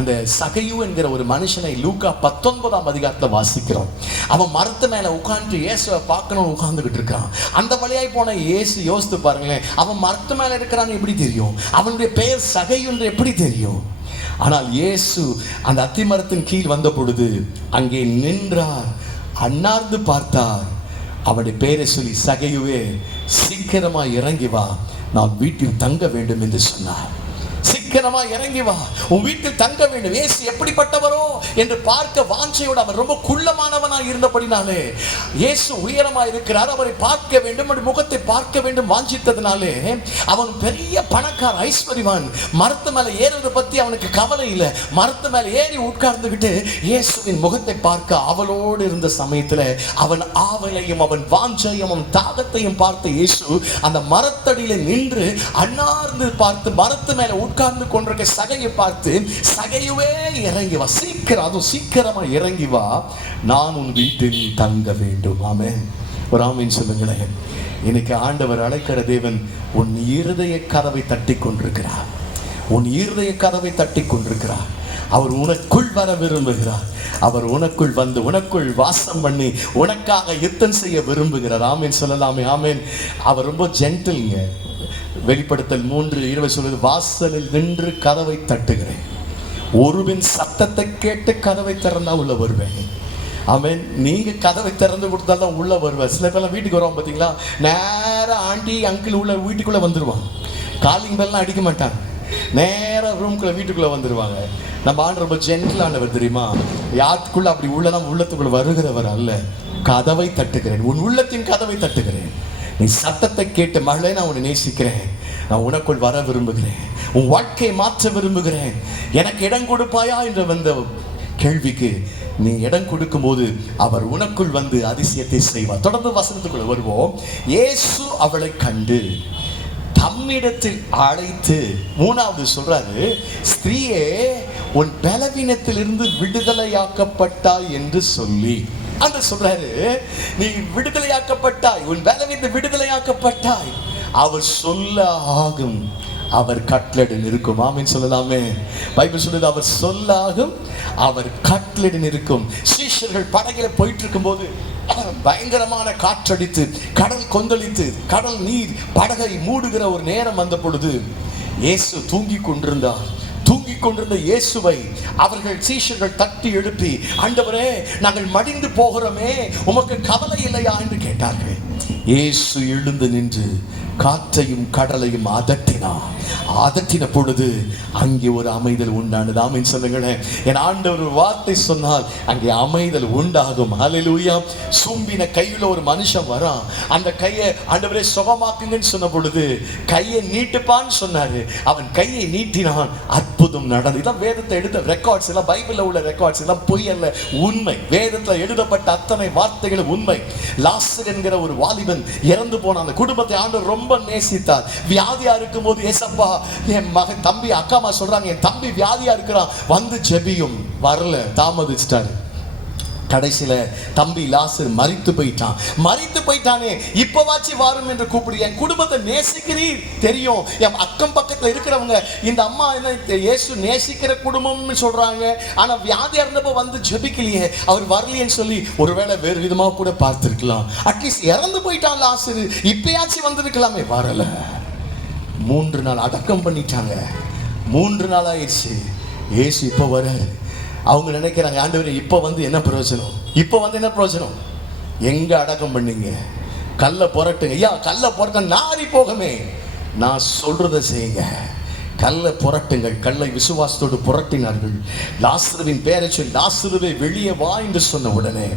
அந்த சகையு என்கிற ஒரு மனுஷனை லூக்கா 19ஆம் அதிகாரத்தில் வாசிக்கிறோம். அவன் மரத்து மேல உட்கார்ந்து இயேசுவை பார்க்கணும்னு உட்கார்ந்துகிட்டு இருக்கான். அந்த வழியாய் போன இயேசு யோசித்து பாருங்களேன், அவன் மரத்து மேல இருக்கிறான்னு எப்படி தெரியும்? அவனுடைய பெயர் சகையு என்று எப்படி தெரியும்? ஆனால் இயேசு அந்த அத்தி மரத்தின் கீழ் வந்த பொழுது அங்கே நின்றார், அண்ணார்ந்து பார்த்தார். அவனுடைய பெயரை சொல்லி, சகையுவே சீக்கிரமா இறங்கி வா, நான் வீட்டில் தங்க வேண்டும் என்று சொன்னார். சீக்கிரமா இறங்கி வா, உன் வீட்டில் தங்க வேண்டும். இயேசு எப்படிப்பட்டவரோ என்று பார்க்க வாஞ்சையோடு, அவர் ரொம்ப குள்ளமானவனாக இருந்தபடினாலே, இயேசு உயரமா இருக்கிறார், அவரை பார்க்க வேண்டும், முகத்தை பார்க்க வேண்டும் வாஞ்சித்ததினாலே அவன் பெரிய பணக்கார ஐஸ்வர்யவான். மரத்து மேல ஏறுவதை பத்தி அவனுக்கு கவலை இல்லை. மரத்து மேல ஏறி உட்கார்ந்துகிட்டு இயேசுவின் முகத்தை பார்க்க அவளோடு இருந்த சமயத்துல அவன் ஆவலையும் அவன் வாஞ்சையும் அவன் தாகத்தையும் பார்த்த இயேசு அந்த மரத்தடியில நின்று அண்ணார்ந்து பார்த்து மரத்து மேல உட்கார்ந்து கொண்டிருக்க சகையை பார்த்து, சகையுவே இறங்கி வா, சீக்கிரமா இறங்கி வா, நான் உன் வீட்டில் தங்க வேண்டும். ஆமென். ஒரு ஆமீன் சொல்லுங்களேன். இன்னைக்கு ஆண்டவர் அழைக்கிற தேவன் உன் இருதய கதவை தட்டி கொண்டிருக்கிறார். உன் இருதய கதவை தட்டி கொண்டிருக்கிறார். அவர் உனக்குள் வர விரும்புகிறார். அவர் உனக்குள் வந்து உனக்குள் வாசம் பண்ணி உனக்காக யுத்தம் செய்ய விரும்புகிறார். ஆமீன் சொல்லலாமே. ஆமீன். அவர் ரொம்ப ஜென்டில்ங்க. வெளிப்படுத்தல் 3:20 சொல்லுது, வாசலில் நின்று கதவை தட்டுகிறேன், ஒருவன் சத்தத்தை கேட்டு கதவை திறந்தா உள்ள வருவேன். ஆமென். நீங்க கதவை திறந்து கொடுத்தாதான் உள்ள வருவேன். சில பேர்லாம் வீட்டுக்கு வருவான் பார்த்தீங்களா, நேரா ஆண்டி அங்கிள் உள்ள வீட்டுக்குள்ள வந்துருவான். காலிங் பெல்லாம் அடிக்க மாட்டாங்க, நேராக ரூம்குள்ள வீட்டுக்குள்ள வந்துருவாங்க. நம்ம ஆண்டு ரொம்ப ஜென்டிலானவர் தெரியுமா? யாருக்குள்ள அப்படி உள்ளதான் உள்ளத்துக்குள்ள வருகிறவர் அல்ல. கதவை தட்டுகிறேன், உன் உள்ளத்தின் கதவை தட்டுகிறேன். நீ சத்தத்தை கேட்டு, மகளே நான் உன்னை நேசிக்கிறேன், நான் உனக்குள் வர விரும்புகிறேன், உன் வாழ்க்கையை மாற்ற விரும்புகிறேன், எனக்கு இடம் கொடுப்பாயா என்று வந்த கேள்விக்கு நீ இடம் கொடுக்கும் போது அவர் உனக்குள் வந்து அதிசயத்தை செய்வார். தொடர்ந்து வசனத்துக்குள்ள வருவோம். இயேசு அவளை கண்டு தம்மிடத்தில் அழைத்து, மூணாவது சொல்றாரு, ஸ்திரீயே உன் பலவீனத்திலிருந்து விடுதலையாக்கப்பட்டாய் என்று சொல்லி அந்த சொல்றாரு, நீ விடுதலையாக்கப்பட்டாய், உன் பலவீனத்தை விடுதலையாக்கப்பட்டாய், அவர் சொல்ல ஆகும், அவர் கட்டளையிட இருக்கும். ஆமென் சொல்லலாமே. பைபிள் சொல்லுது, அவர் சொல்ல ஆகும், அவர் கட்டளையிட இருக்கும். சீஷர்கள் படகில போயிட்டு இருக்கும் போது பயங்கரமான காற்றடித்து கடல் கொந்தளித்து கடல் நீர் படகை மூடுகிற ஒரு நேரம் வந்த பொழுது இயேசு தூங்கிக் கொண்டிருந்த இயேசுவை அவர்கள் சீஷர்கள் தட்டி எழுப்பி, ஆண்டவரே நாங்கள் மடிந்து போகிறோமே, உமக்கு கவலை இல்லையா என்று கேட்டார்கள். இயேசு எழுந்து நின்று காற்றையும் கடலையும் அதட்டின பொழுது அங்கே ஒரு அமைதல் உண்டானது. ஆமென் சொல்லுங்களேன். என் ஆண்டவர் ஒரு வார்த்தை சொன்னால் அங்கே அமைதல் உண்டாகும். ஹல்லேலூயா. சூம்பின கையில் ஒரு மனுஷன் வரான். அந்த கையை ஆண்டவரே சுகமாக்குங்கன்னு சொன்ன பொழுது கையை நீட்டுப்பான்னு சொன்னாரு. அவன் கையை நீட்டினான், அற்புதம் நடந்தது. இதான் வேதத்தை எடுத்த ரெக்கார்ட்ஸ் எல்லாம், பைபிளில் உள்ள ரெக்கார்ட்ஸ் எல்லாம் பொய் அல்ல, உண்மை. வேதத்தில் எழுதப்பட்ட அத்தனை வார்த்தைகளும் உண்மை. லாசர் என்கிற ஒரு வாலிபன் இறந்து போன அந்த குடும்பத்தை ஆண்டவர் ரொம்ப நேசித்தார். வியாதியா இருக்கும் போது, ஏசப்பா என் மகன் தம்பி அக்கா அம்மா சொல்றாங்க, என் தம்பி வியாதியா இருக்கிறான், வந்து ஜெபியும். வரல, தாமதிச்சிட்டாரு. கடைசியில தம்பி லாசர் மரித்து போயிட்டானே, இப்பவாச்சு வாரும் என்று கூப்பிடு. என் குடும்பத்தை நேசிக்கிறீர் தெரியும். என் அக்கம் பக்கத்துல இருக்கிறவங்க இந்த அம்மா என்ன இயேசு நேசிக்கிற குடும்பம்னு சொல்றாங்க, ஆனா வியாதியா இருந்தப்போ வந்து ஜெபிக்கலையே, அவர் வரலையேன்னு சொல்லி ஒருவேளை வேறு விதமா கூட பார்த்திருக்கலாம். அட்லீஸ்ட் இறந்து போயிட்டான் லாசர், இப்பயாச்சும் வந்திருக்கலாமே, வரல. 3 நாள் அடக்கம் பண்ணிட்டாங்க. 3 நாள் ஆயிடுச்சு. இயேசு இப்ப வராரு. அவங்க நினைக்கிறாங்க, ஆண்டவரே இப்போ வந்து என்ன பிரயோஜனம், எங்க அடக்கம் பண்ணீங்க? கல்லை புரட்டுங்க. ஐயா கல்லை புரட்ட நாரி போகமே, நான் சொல்றதை செய்யுங்க. கல்லை புரட்டுங்கள். கல்லை விசுவாசத்தோடு புரட்டினார்கள். லாசருவின் பேரை சொல்லி, லாசருவை வெளியே வா என்று சொன்ன உடனே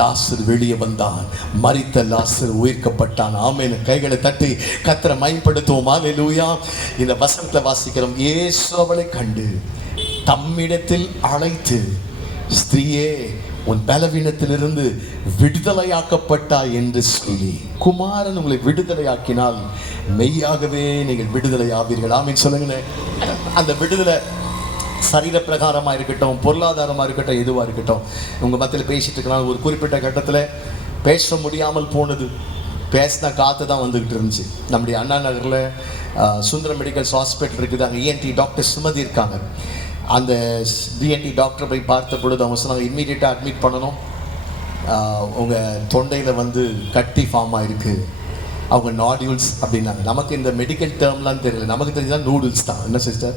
லாசர் வெளியே வந்தான். மரித்த லாசர் உயிர்க்கப்பட்டான். ஆமென். கைகளை தட்டி கர்த்தரை மகிமைப்படுத்துவோம். ஹல்லேலூயா. இந்த வசனத்தை வாசிக்கிறோம். இயேசு அவளை கண்டு தம்மிடத்தில் அழைத்து, ஸ்திரீயே உன் பலவீனத்திலிருந்து விடுதலையாக்கப்பட்டாய் என்று சொல்லி, குமாரன் உங்களை விடுதலையாக்கினால் மெய்யாகவே நீங்கள் விடுதலை ஆவீர்கள். ஆமீன் சொல்லுங்க. அந்த விடுதலை சரீர பிரகாரமாக இருக்கட்டும், பொருளாதாரமாக இருக்கட்டும், எதுவாக இருக்கட்டும். உங்கள் மத்தியில் பேசிட்டு இருக்கலாம். ஒரு குறிப்பிட்ட கட்டத்தில் பேச முடியாமல் போனது, பேசின காற்று தான் வந்துக்கிட்டு இருந்துச்சு. நம்முடைய அண்ணா நகரில் சுந்தரம் மெடிக்கல்ஸ் ஹாஸ்பிட்டல் இருக்குது. அங்கே இஎன்டி டாக்டர் சுமதி இருக்காங்க. அந்த டிஎன்டி டாக்டரை போய் பார்த்த பொழுது அவங்க சொன்னாங்க, இம்மீடியட்டாக அட்மிட் பண்ணணும், உங்கள் தொண்டையில் வந்து கட்டி ஃபார்ம் ஆகிருக்கு, அவங்க நாடியூல்ஸ் அப்படின்னாங்க. நமக்கு இந்த மெடிக்கல் டேர்ம்லாம் தெரியல, நமக்கு தெரிஞ்சால் நூடுல்ஸ் தான். என்ன சிஸ்டர்,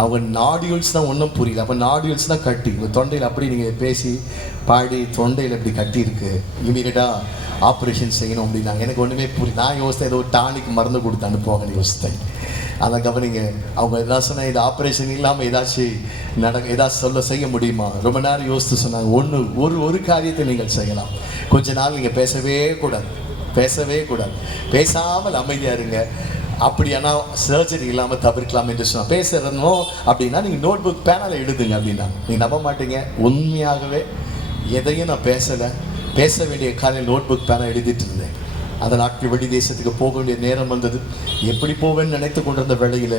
அவங்க நாடியூல்ஸ் தான் ஒன்றும் புரியல. அப்போ நாடியூல்ஸ் தான் கட்டி, உங்கள் தொண்டையில் அப்படி நீங்கள் பேசி பாடி தொண்டையில் இப்படி கட்டி இருக்குது, இமீடியட்டாக ஆப்ரேஷன் செய்யணும் அப்படின்னாங்க. எனக்கு ஒன்றுமே புரியல. நான் யோசித்தேன், ஏதோ டானிக் மருந்து கொடுத்து அனுப்புவாங்கன்னு யோசித்தேன். அதை கவனிங்க, அவங்க எதாவது சொன்னால் இது ஆப்ரேஷன் இல்லாமல் ஏதாச்சும் செய்ய முடியுமா? ரொம்ப நேரம் யோசித்து சொன்னாங்க, ஒரு காரியத்தை நீங்கள் செய்யலாம். கொஞ்ச நாள் நீங்கள் பேசவே கூடாது, பேசாமல் அமைதியாக இருங்க. அப்படியானா சர்ஜரி இல்லாமல் தவிர்க்கலாம் என்று சொன்னால், பேசுகிறனோ அப்படின்னா நீங்கள் நோட் புக் பேனால் எழுதுங்க அப்படின்னா. நீங்கள் நம்ப மாட்டீங்க, உண்மையாகவே எதையும் நான் பேச வேண்டிய காலையில் நோட் புக் பேனா எழுதிட்டு இருந்தேன். அந்த நாட்கள் வெளி தேசத்துக்கு போக வேண்டிய நேரம் வந்தது. எப்படி போவேன்னு நினைத்து கொண்டிருந்த வேளையில்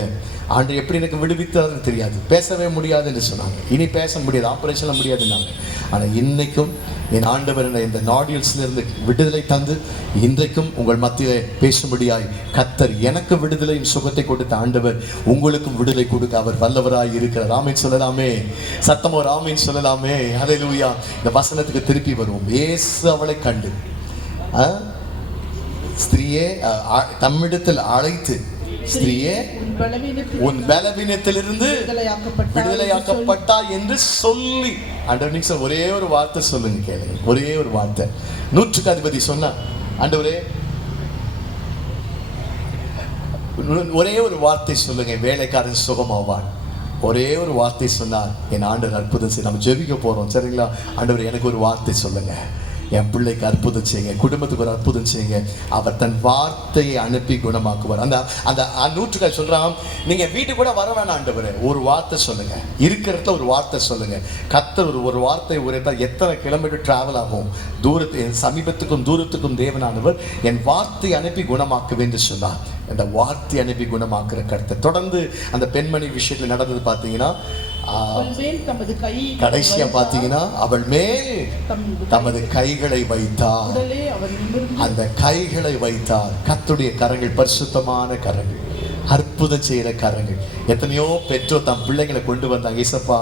ஆண்டு எப்படி எனக்கு விடுவித்தாருன்னு தெரியாது. பேசவே முடியாது என்று சொன்னாங்க. இனி பேச முடியாது, ஆப்ரேஷனில் முடியாதுன்னாங்க. ஆனால் இன்றைக்கும் என் ஆண்டவர் இந்த நாடியூல்ஸ்லேருந்து விடுதலை தந்து இன்றைக்கும் உங்கள் மத்தியிலே பேசும்படியாய் கர்த்தர் எனக்கு விடுதலையும் சுகத்தை கொடுத்த ஆண்டவர் உங்களுக்கும் விடுதலை கொடுக்க அவர் வல்லவராய் இருக்கிறார். ஆமீன் சொல்லலாமே, சத்தமோ ஆமீன் சொல்லலாமே. ஹல்லேலூயா. இந்த வசனத்துக்கு திருப்பி வருவோம். இயேசு அவளை கண்டு, ஸ்திரீயே தம்மிடத்தில் அழைத்து, ஸ்திரீயே உன் பலவீனத்திலிருந்து விடுதலையாக்கப்பட்டா என்று சொல்லி, ஆண்டவர் ஒரே ஒரு வார்த்தை சொல்லுங்க, கேளுங்க, ஒரே ஒரு வார்த்தை. 100க்கு அதிபதி சொன்னா, ஆண்டவரே ஒரே ஒரு வார்த்தை சொல்லுங்க, வேலைக்காரன் சுகமாவான். ஒரே ஒரு வார்த்தை சொன்னார், என் ஆண்டவர் அற்புதம் செய்ய. நம்ம ஜெபிக்க போறோம், சரிங்களா? ஆண்டவர் எனக்கு ஒரு வார்த்தை சொல்லுங்க, என் பிள்ளைக்கு அற்புதம் செய்யுங்க, குடும்பத்துக்கு ஒரு அற்புதம் செய்யுங்க. அவர் தன் வார்த்தையை அனுப்பி குணமாக்குவார். அந்த அந்த 100க்கு சொல்றான், நீங்க வீட்டு கூட வர வேணாம் ஆண்டவர், ஒரு வார்த்தை சொல்லுங்க, இருக்கிறத ஒரு வார்த்தை சொல்லுங்க. கர்த்தர் ஒரு வார்த்தை உரைத்தால் எத்தனை கிலோமீட்டர் டிராவல் ஆகும், சமீபத்துக்கும் தூரத்துக்கும் தேவனானவர் என் வார்த்தை அனுப்பி குணமாக்குவேன் என்று சொன்னார். அந்த வார்த்தை அனுப்பி குணமாக்குற கர்த்தர். தொடர்ந்து அந்த பெண்மணி விஷயத்தில் நடந்தது பார்த்தீங்கன்னா, கடைசியா பாத்தீங்கன்னா, அவள் மேல் தமது கைகளை வைத்தார். அந்த கைகளை வைத்தார். கர்த்தருடைய கரங்கள் பரிசுத்தமான கரங்கள், அற்புதம் செய்கிற கரங்கள். எத்தனையோ பெற்றோர் தம் பிள்ளைகளை கொண்டு வந்தாங்க. ஏசப்பா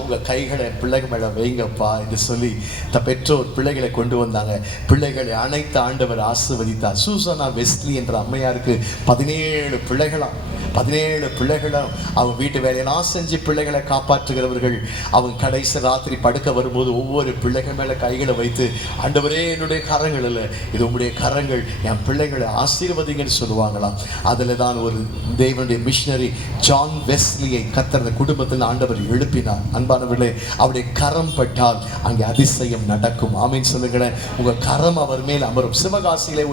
உங்க கைகளை பிள்ளைகள் மேல வைங்கப்பா என்று சொல்லி தம் பெற்றோர் பிள்ளைகளை கொண்டு வந்தாங்க. பிள்ளைகளை அனைத்து ஆண்டவர் ஆசீர்வதித்தார். சூசனா வெஸ்லி என்ற அம்மையாருக்கு 17 பிள்ளைகளாம். 17 பிள்ளைகளும் அவங்க வீட்டு வேலையெல்லாம் செஞ்சு பிள்ளைகளை காப்பாற்றுகிறவர்கள். அவங்க கடைசி ராத்திரி படுக்க வரும்போது ஒவ்வொரு பிள்ளைகள் மேலே கைகளை வைத்து, ஆண்டவரே என்னுடைய கரங்கள் இல்லை, இது உங்களுடைய கரங்கள், என் பிள்ளைகளை ஆசீர்வதிங்கன்னு சொல்லுவாங்களாம். அதில் தான் ஒரு தேவனுடைய மிஷனரி ஜான் வெஸ்லியை கர்த்தர் குடும்பத்தில் ஆண்டவர் எழுப்பினார். அன்பானவர்களே, அவருடைய கரம் பட்டால் அங்கே அதிசயம் நடக்கும். ஆமீன் சொல்லுங்களேன். உங்கள் கரம் அவர் மேல் அமரும். சிவகாசியிலே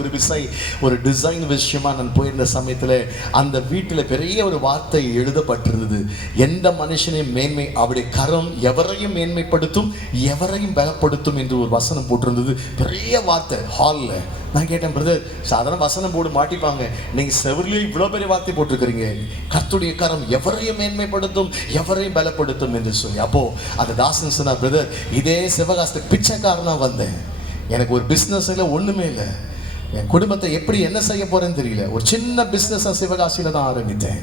ஒரு டிசைன் விஷயமா நான் போயிருந்த சமயத்தில் அந்த வீட்டில் பெரிய ஒரு வார்த்தை எழுதப்பட்டிருந்தது. எந்த மனுஷனையும் மேன்மை, அவருடைய கரம் எவரையும் மேன்மைப்படுத்தும், எவரையும் பலப்படுத்தும் என்று ஒரு வசனம் போட்டிருந்தது. பெரிய வார்த்தை ஹாலில். நான் கேட்டேன், பிரதர் சாதாரண வசனம் போட்டு மாட்டிப்பாங்க, நீங்கள் செவரிலேயே இவ்வளோ பெரிய வார்த்தை போட்டிருக்கிறீங்க, கர்த்தருடைய கரம் எவரையும் மேன்மைப்படுத்தும், எவரையும் பலப்படுத்தும் என்று சொல்லி. அப்போ அந்த தாசன் சொன்னா, பிரதர் இதே சிவகாசத்தை பிச்சைக்காரனா வந்தேன், எனக்கு ஒரு பிஸ்னஸ்ல ஒன்றுமே இல்லை, என் குடும்பத்தை எப்படி என்ன செய்ய போறேன்னு தெரியல, ஒரு சின்ன பிஸ்னஸ் சிவகாசியில தான் ஆரம்பித்தேன்.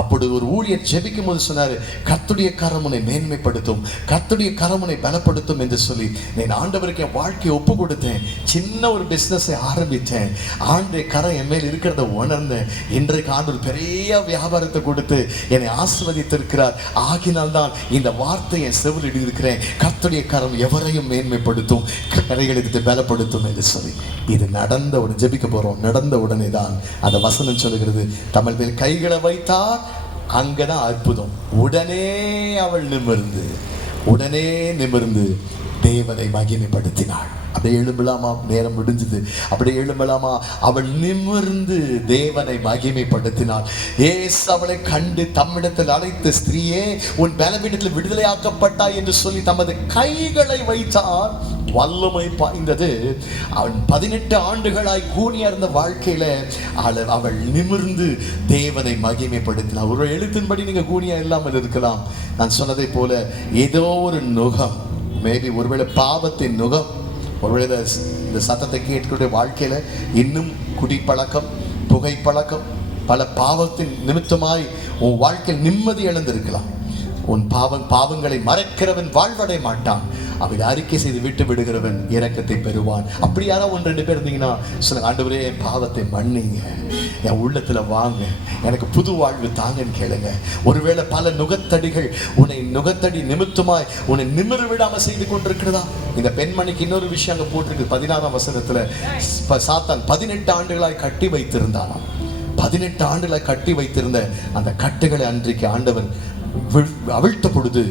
அப்படி ஒரு ஊழியர் ஜெபிக்கும் போது சொன்னாரு, கர்த்தருடைய கரமுனை மேன்மைப்படுத்தும், கர்த்தருடைய கரமுனை பலப்படுத்தும் என்று சொல்லி நான் ஆண்டவருக்கு என் வாழ்க்கையை ஒப்பு கொடுத்தேன். சின்ன ஒரு பிஸ்னஸை ஆரம்பித்தேன். ஆண்டு கரம் என் மேல் இருக்கிறத உணர்ந்தேன். இன்றைக்கு ஆண்டு பெரிய வியாபாரத்தை கொடுத்து என்னை ஆசீர்வதித்திருக்கிறார். ஆகினால் தான் இந்த வார்த்தையை என் செவில் எழுதியிருக்கிறேன், கர்த்தருடைய கரம் எவரையும் மேன்மைப்படுத்தும், கரைகளுக்கு பலப்படுத்தும் என்று சொல்லி. இது நடந்த ஜெபிக்க போறோம். நடந்த உடனே தான் அந்த வசனம் சொல்லுகிறது, தமிழ் மேல் கைகளை வைத்தார், அங்கதான் அற்புதம். உடனே அவள் நிமிர்ந்து தேவனை மகிமைப்படுத்தினாள். அப்படியே எழும்பலாமா? நேரம் முடிஞ்சது. அப்படியே எழும்பலாமா? அவள் நிமிர்ந்து தேவனை மகிமைப்படுத்தினாள். ஏசு அவளை கண்டு தம்மிடத்தில் அழைத்து, ஸ்திரீயே, உன் பலவீனத்தில் விடுதலையாக்கப்பட்டாய் என்று சொல்லி தமது கைகளை வைத்தார். வல்லமை பாய்ந்தது. அவன் 18 ஆண்டுகளாய் கூனியா இருந்த வாழ்க்கையில அவள் நிமிர்ந்து தேவனை மகிமைப்படுத்தினாள். ஒரு எழுத்தின்படி நீங்க கூனியா இல்லாமல் இருக்கலாம். நான் சொன்னதை போல ஏதோ ஒரு நுகம், மேபி ஒருவேளை பாவத்தின் நுகம், ஒருவேளை இந்த சத்தத்தை கேட்கக்கூடிய வாழ்க்கையில இன்னும் குடிப்பழக்கம், புகைப்பழக்கம், பல பாவத்தின் நிமித்தமாய் உன் வாழ்க்கையில் நிம்மதி இழந்திருக்கலாம். உன் பாவங்களை மறைக்கிறவன் வாழ்வடை மாட்டான், அவன் அறிக்கை செய்து விட்டு விடுகிறவன் இரக்கத்தை பெறுவான். அப்படி யாராவது 1-2 பேர் இருந்தீங்கன்னா சொல்லுங்க, ஆண்டவரே என் பாவத்தை மன்னிங்க, என் உள்ளத்துல வாங்க, எனக்கு புது வாழ்வு தாங்கன்னு கேளுங்க. ஒருவேளை பல நுகத்தடிகள் உன்னை நுகத்தடி நிமித்தமாய் உன்னை நிமிர விடாம செய்து கொண்டிருக்கிறதா? இந்த பெண்மணிக்கு இன்னொரு விஷயம் அங்க போட்டிருக்கு. 16ஆம் வசனத்துல சாத்தான் 18 ஆண்டுகளாய் கட்டி வைத்திருந்தானாம். 18 ஆண்டுகளாய் கட்டி வைத்திருந்த அந்த கட்டுகளை அன்றைக்கு ஆண்டவர் அவிழ்த்த பொழுது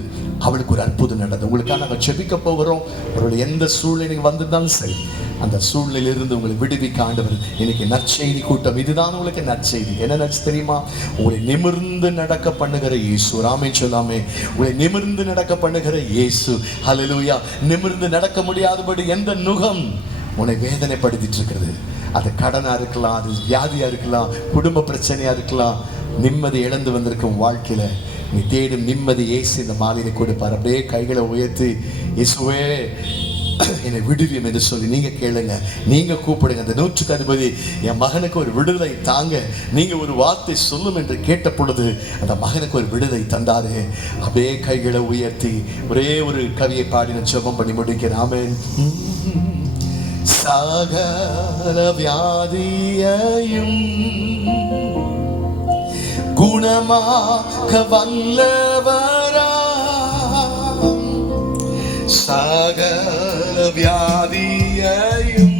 அவளுக்கு ஒரு அற்புதம் நடந்தது. உங்களுக்காக நாங்கள் செபிக்க போகிறோம். அவர்கள் எந்த சூழ்நிலைக்கு வந்திருந்தாலும் சரி, அந்த சூழ்நிலையிலிருந்து உங்களை விடுவிக்க ஆண்டவர் இன்னைக்கு நற்செய்தி கூட்டம். இதுதான் உங்களுக்கு நற்செய்தி. என்ன நற்செய்தி தெரியுமா? உங்களை நிமிர்ந்து நடக்க பண்ணுகிற இயேசு. ராமே சொல்லாமே, உங்களை நிமிர்ந்து நடக்க பண்ணுகிற இயேசு. ஹல்லேலூயா. நிமிர்ந்து நடக்க முடியாதபடி எந்த நுகம் உன்னை வேதனைப்படுத்திட்டு இருக்கிறது, அது கடனா இருக்கலாம், அது வியாதியா இருக்கலாம், குடும்ப பிரச்சனையா இருக்கலாம், நிம்மதி இழந்து வந்திருக்கும் வாழ்க்கையில நீ தேடும் நிம்மதி இயேசு இந்த மாலையில கொடுப்பார். அப்படியே கைகளை உயர்த்தி, இயேசுவே என்னை விடுவியும் என்று சொல்லி நீங்க கேளுங்க, நீங்க கூப்பிடுங்க. அந்த 100க்கு அதிபதி என் மகனுக்கு ஒரு விடுதலை தாங்க, நீங்க ஒரு வார்த்தை சொல்லும் என்று கேட்ட பொழுது அந்த மகனுக்கு ஒரு விடுதலை தந்தாரு. அப்படியே கைகளை உயர்த்தி ஒரே ஒரு கவியை பாடி நான் ஜெபம் பண்ணி முடிக்கிறேன். ஆமென். சகல வியாதியையும் குணமாக்க வல்லவரா, சகல வியாதியையும்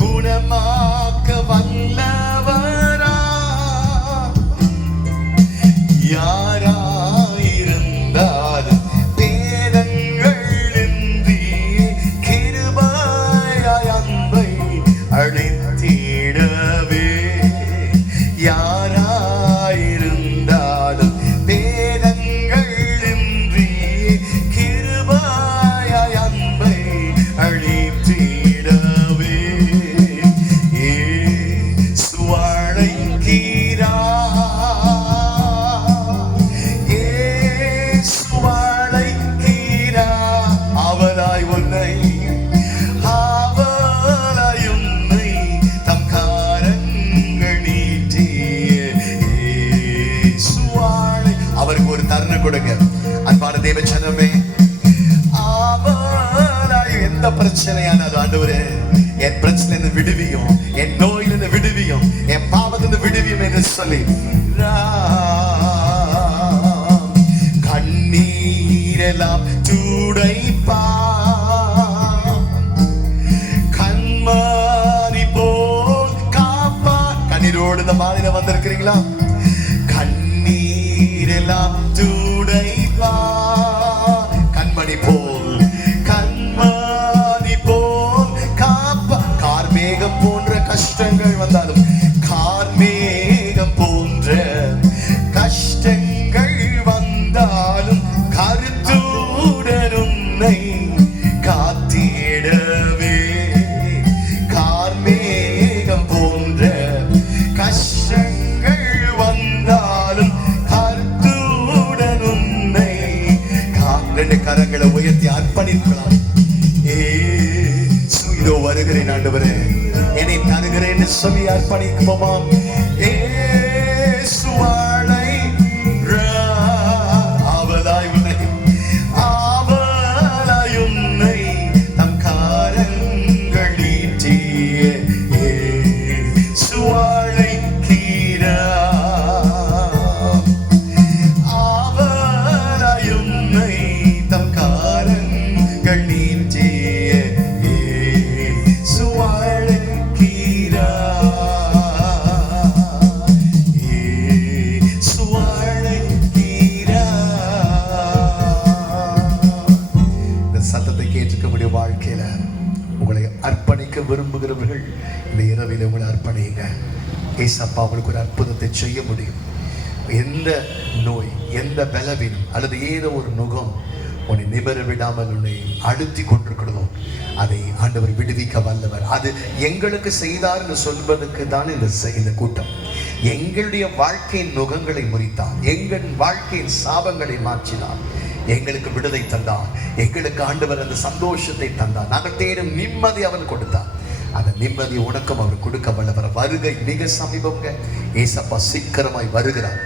குணமாக்க வல்லவரா, யாராயிருந்தாலும் பேதங்கள் இன்றி கிருபையாய் அன்பை அழைத்திடவே, யாராயிருந்தாலும் பேதங்கள் இன்றி கிருபையாய் அன்பை அழைத்திடவே, இயேசு அழைக்கிறார், இயேசு அழைக்கிறார். அவராய் உன்னை, அவராய் உன்னை தம் கரங்கள் நீட்டிய இயேசு அழை. அவருக்கு ஒரு தருணம் கொடுங்க அன்பான தேவ ஜனமே. அவராய் எந்த பிரச்சனையானது ஆண்டவரே, என் பிரச்சனை விடுவியும், என் நோயிலிருந்து விடுவியும், என் பாவத்திலிருந்து விடுவியும் என்று சொல்லி கண்ணீரெல்லாம் துடைப்பா, கண்மணி போல் காப்பா. கண்ணீரோடு இந்த மாலையில வந்திருக்கிறீங்களா? கண்ணீரெல்லாம் துடைப்பா, கண்மணி போல், கண்மணி போல் காப்பா. கார்மேகம் போன்ற கஷ்டங்கள் வந்தாலும், கார்மேகம் போன்ற கஷ்டங்கள் வந்தாலும் கருத்துடன் உன்னை காத்திடவே, கார்மேகம் போன்ற கஷ்டங்கள் வந்தாலும் கருத்துடன் உன்னை 2 கரங்களை உயர்த்தி அர்ப்பணிக்கலாம். இதோ வருகிறேன் ஆண்டவரே, என்னை தருகிறேன் சொல்லி அர்ப்பணிக்குமாம். அவளாய் உன்னை, அவளாய் உன்னை தம் காரங்கள் நீட்டிய இயேசு அழைக்கிறார், அவளாய் உன்னை தம் காரங்கள் நீட்டிய இயேசு அழைக்கிறார். விரும்புகிறவர்கள் இந்த இரவில் உங்களை அர்ப்பணிங்க. ஏசப்பா உங்களுக்கு ஒரு அற்புதத்தை செய்ய முடியும். எந்த நோய், எந்த பலவீனம் அல்லது ஏதோ ஒரு நுகம் உன்னை நிபர விடாமல் உன்னை அழுத்தி கொண்டிருக்கிறதோ அதை ஆண்டவர் விடுவிக்க வல்லவர். அது எங்களுக்கு செய்தார் என்று சொல்வதற்கு தான் இந்த கூட்டம். எங்களுடைய வாழ்க்கையின் நுகங்களை முறித்தார், எங்கள் வாழ்க்கையின் சாபங்களை மாற்றினார், எங்களுக்கு விடுதலை தந்தார், எங்களுக்கு ஆண்டவர் அந்த சந்தோஷத்தை தந்தார். நாங்கள் தேடும் நிம்மதி அவர் கொடுத்தார். அந்த நிம்மதி உனக்கும் அவர் கொடுக்க வல்லவர். வருகை மிக சமீபங்க. ஏசப்பா சீக்கிரமாய் வருகிறார்.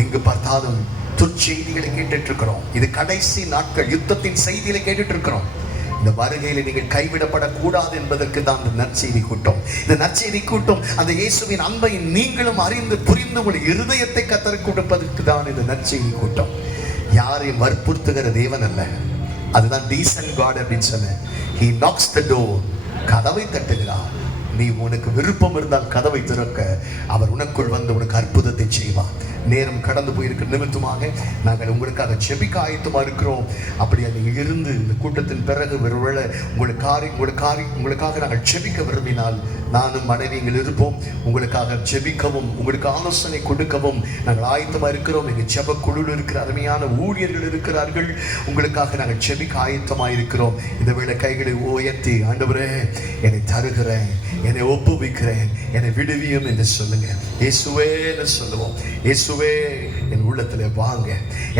எங்கு பார்த்தாலும் துர்ச்செய்திகளை கேட்டுட்டு இருக்கிறோம். இது கடைசி நாட்கள், யுத்தத்தின் செய்திகளை கேட்டுட்டு இருக்கிறோம். இந்த வருகையில் நீங்கள் கைவிடப்படக்கூடாது என்பதற்கு தான் இந்த நற்செய்தி கூட்டம். இந்த நற்செய்தி கூட்டம் அந்த இயேசுவின் அன்பை நீங்களும் அறிந்து புரிந்து உங்கள் இருதயத்தை கத்தருக்கு கொடுப்பதற்கு தான் இந்த நற்செய்தி கூட்டம். யாரையும் வற்புறுத்துகிற தேவன் அல்ல. அதுதான் டீசன்ட் காட் அப்படின்னு சொன்ன. He knocks the door. கதவை தட்டுகிறார். நீ உனக்கு விருப்பம் இருந்தால் கதவை திறக்க அவர் உனக்குள் வந்து உனக்கு அற்புதத்தை செய்வார். நேரம் கடந்து போயிருக்கிற நிமித்தமாக நாங்கள் உங்களுக்காக ஜெபிக்க ஆயத்தமா இருக்கிறோம். அப்படியே நீங்கள் இருந்து இந்த கூட்டத்தின் பிறகு ஒருவேளை உங்களுக்காக நாங்கள் ஜெபிக்க விரும்பினால் நானும் மனைவி இங்கே இருப்போம். உங்களுக்காக ஜெபிக்கவும் உங்களுக்கு ஆலோசனை கொடுக்கவும் நாங்கள் ஆயத்தமா இருக்கிறோம். எங்கள் ஜெப குழுவில் இருக்கிற அருமையான ஊழியர்கள் இருக்கிறார்கள். உங்களுக்காக நாங்கள் ஜெபிக்க ஆயத்தமா இருக்கிறோம். இந்த வேளை கைகளை உயர்த்தி, ஆண்டவரே என்னை தருகிறேன், என்னை ஒப்புவிக்கிறேன், என்னை விடுவியும் என்று சொல்லுங்க. இயேசுவே என்று சொல்லுவோம். இயேசுவே என் உள்ளத்துல வாங்க,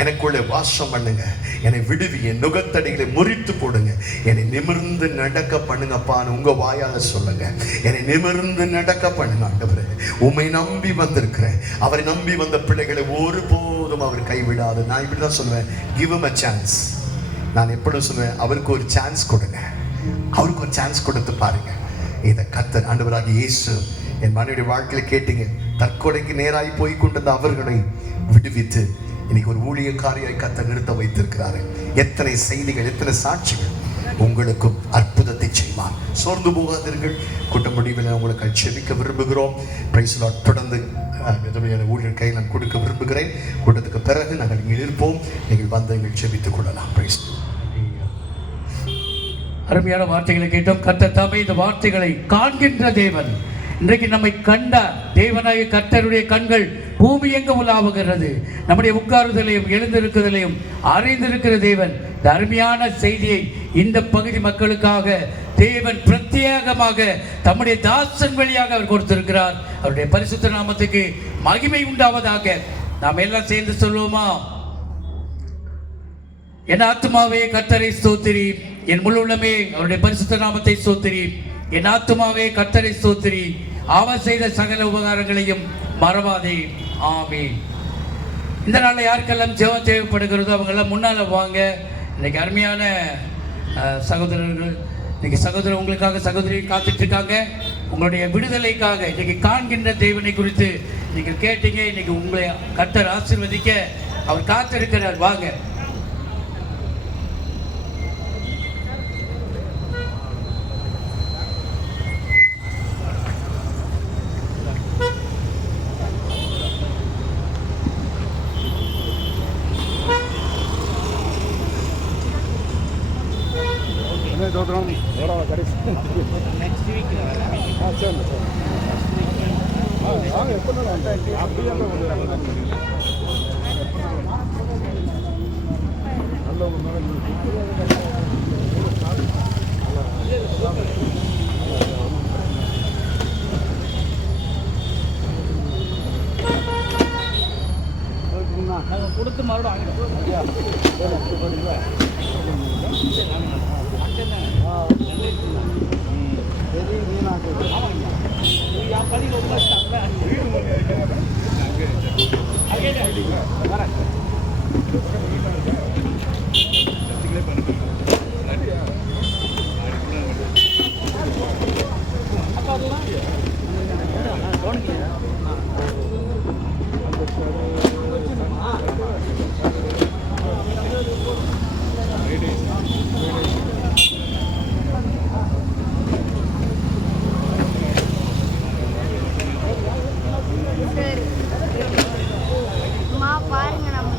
எனக்குள்ளே வாசம் பண்ணுங்க, என்னை விடுவி, என் நுகத்தடிகளை முறித்து போடுங்க, என்னை நிமிர்ந்து நடக்க பண்ணுங்கப்பான்னு உங்க வாயால சொல்லுங்க. என்னை நிமிர்ந்து நடக்க பண்ணுங்க. ஆண்டவரே உம்மை நம்பி வந்திருக்கிறேன். அவரை நம்பி வந்த பிள்ளைகளை ஒருபோதும் அவர் கைவிடாது. நான் இப்படிதான் சொல்லுவேன், கிவ் him a chance. நான் எப்படியும் சொல்லுவேன், அவருக்கு ஒரு சான்ஸ் கொடுங்க, அவருக்கு ஒரு சான்ஸ் கொடுத்து பாருங்க. இதை கர்த்தர் ஆண்டவராகிய இயேசு என் மனைவியுடைய வாழ்க்கையில கேட்டீங்க. தற்கொலைக்கு நேராய் போய் கொண்டிருந்த அவர்களை விடுவித்து இன்னைக்கு ஒரு ஊழியக்காரியாய் கர்த்தர் நிறுத்த வைத்திருக்கிறாரு. எத்தனை செய்திகள், எத்தனை சாட்சிகள். உங்களுக்கும் அற்புதத்தை செய்வார். சோர்ந்து போகாதீர்கள். கூட்ட முடிவில் உங்களுக்கு ஜெபிக்க விரும்புகிறோம். Praise Lord. தொடர்ந்து ஊழியர் கையில் நான் கொடுக்க விரும்புகிறேன். கூட்டத்துக்கு பிறகு நாங்கள் இங்கே இருப்போம். நீங்கள் வந்து எங்கள் ஜெபித்துக் கொள்ளலாம். பிரைஸ். அருமையான வார்த்தைகளை கேட்டோம். கர்த்தர் தாமே இந்த வார்த்தைகளை காண்கின்ற தேவன். இன்றைக்கு நம்மை கண்டார். தேவனாகிய கர்த்தருடைய கண்கள் பூமி எங்க உலாவுகிறது. நம்முடைய உட்காருதலையும் எழுந்திருக்குதலையும் அறிந்திருக்கிற தேவன் இந்த அருமையான செய்தியை இந்த பகுதி மக்களுக்காக தேவன் பிரத்யேகமாக தம்முடைய தாசன் வழியாக அவர் கொடுத்திருக்கிறார். அவருடைய பரிசுத்த நாமத்துக்கு மகிமை உண்டாவதாக. நாம் எல்லாம் சேர்ந்து சொல்லுவோமா? என் ஆத்துமாவே கர்த்தரை ஸ்தோத்திரி, என் முழு உள்ளமே அவருடைய பரிசுத்த நாமத்தை ஸ்தோத்திரி. என் ஆத்துமாவே கர்த்தரை ஸ்தோத்திரி, அவர் செய்த சகல உபகாரங்களையும் மறவாதே. ஆமென். இந்த நாளில் யாருக்கெல்லாம் ஜெபம் தேவைப்படுகிறதோ அவங்கெல்லாம் முன்னால் வாங்க. இன்னைக்கு அருமையான சகோதரர்கள், இன்னைக்கு சகோதரர் உங்களுக்காக, சகோதரி காத்துட்டு இருக்காங்க. உங்களுடைய விடுதலைக்காக இன்னைக்கு காண்கின்ற தேவனை குறித்து நீங்கள் கேட்டீங்க. இன்னைக்கு உங்களை கர்த்தர் ஆசீர்வதிக்க அவர் காத்திருக்கிறார். வாங்க. கொடுத்து மறுபடியும் பாருங்க நம்ம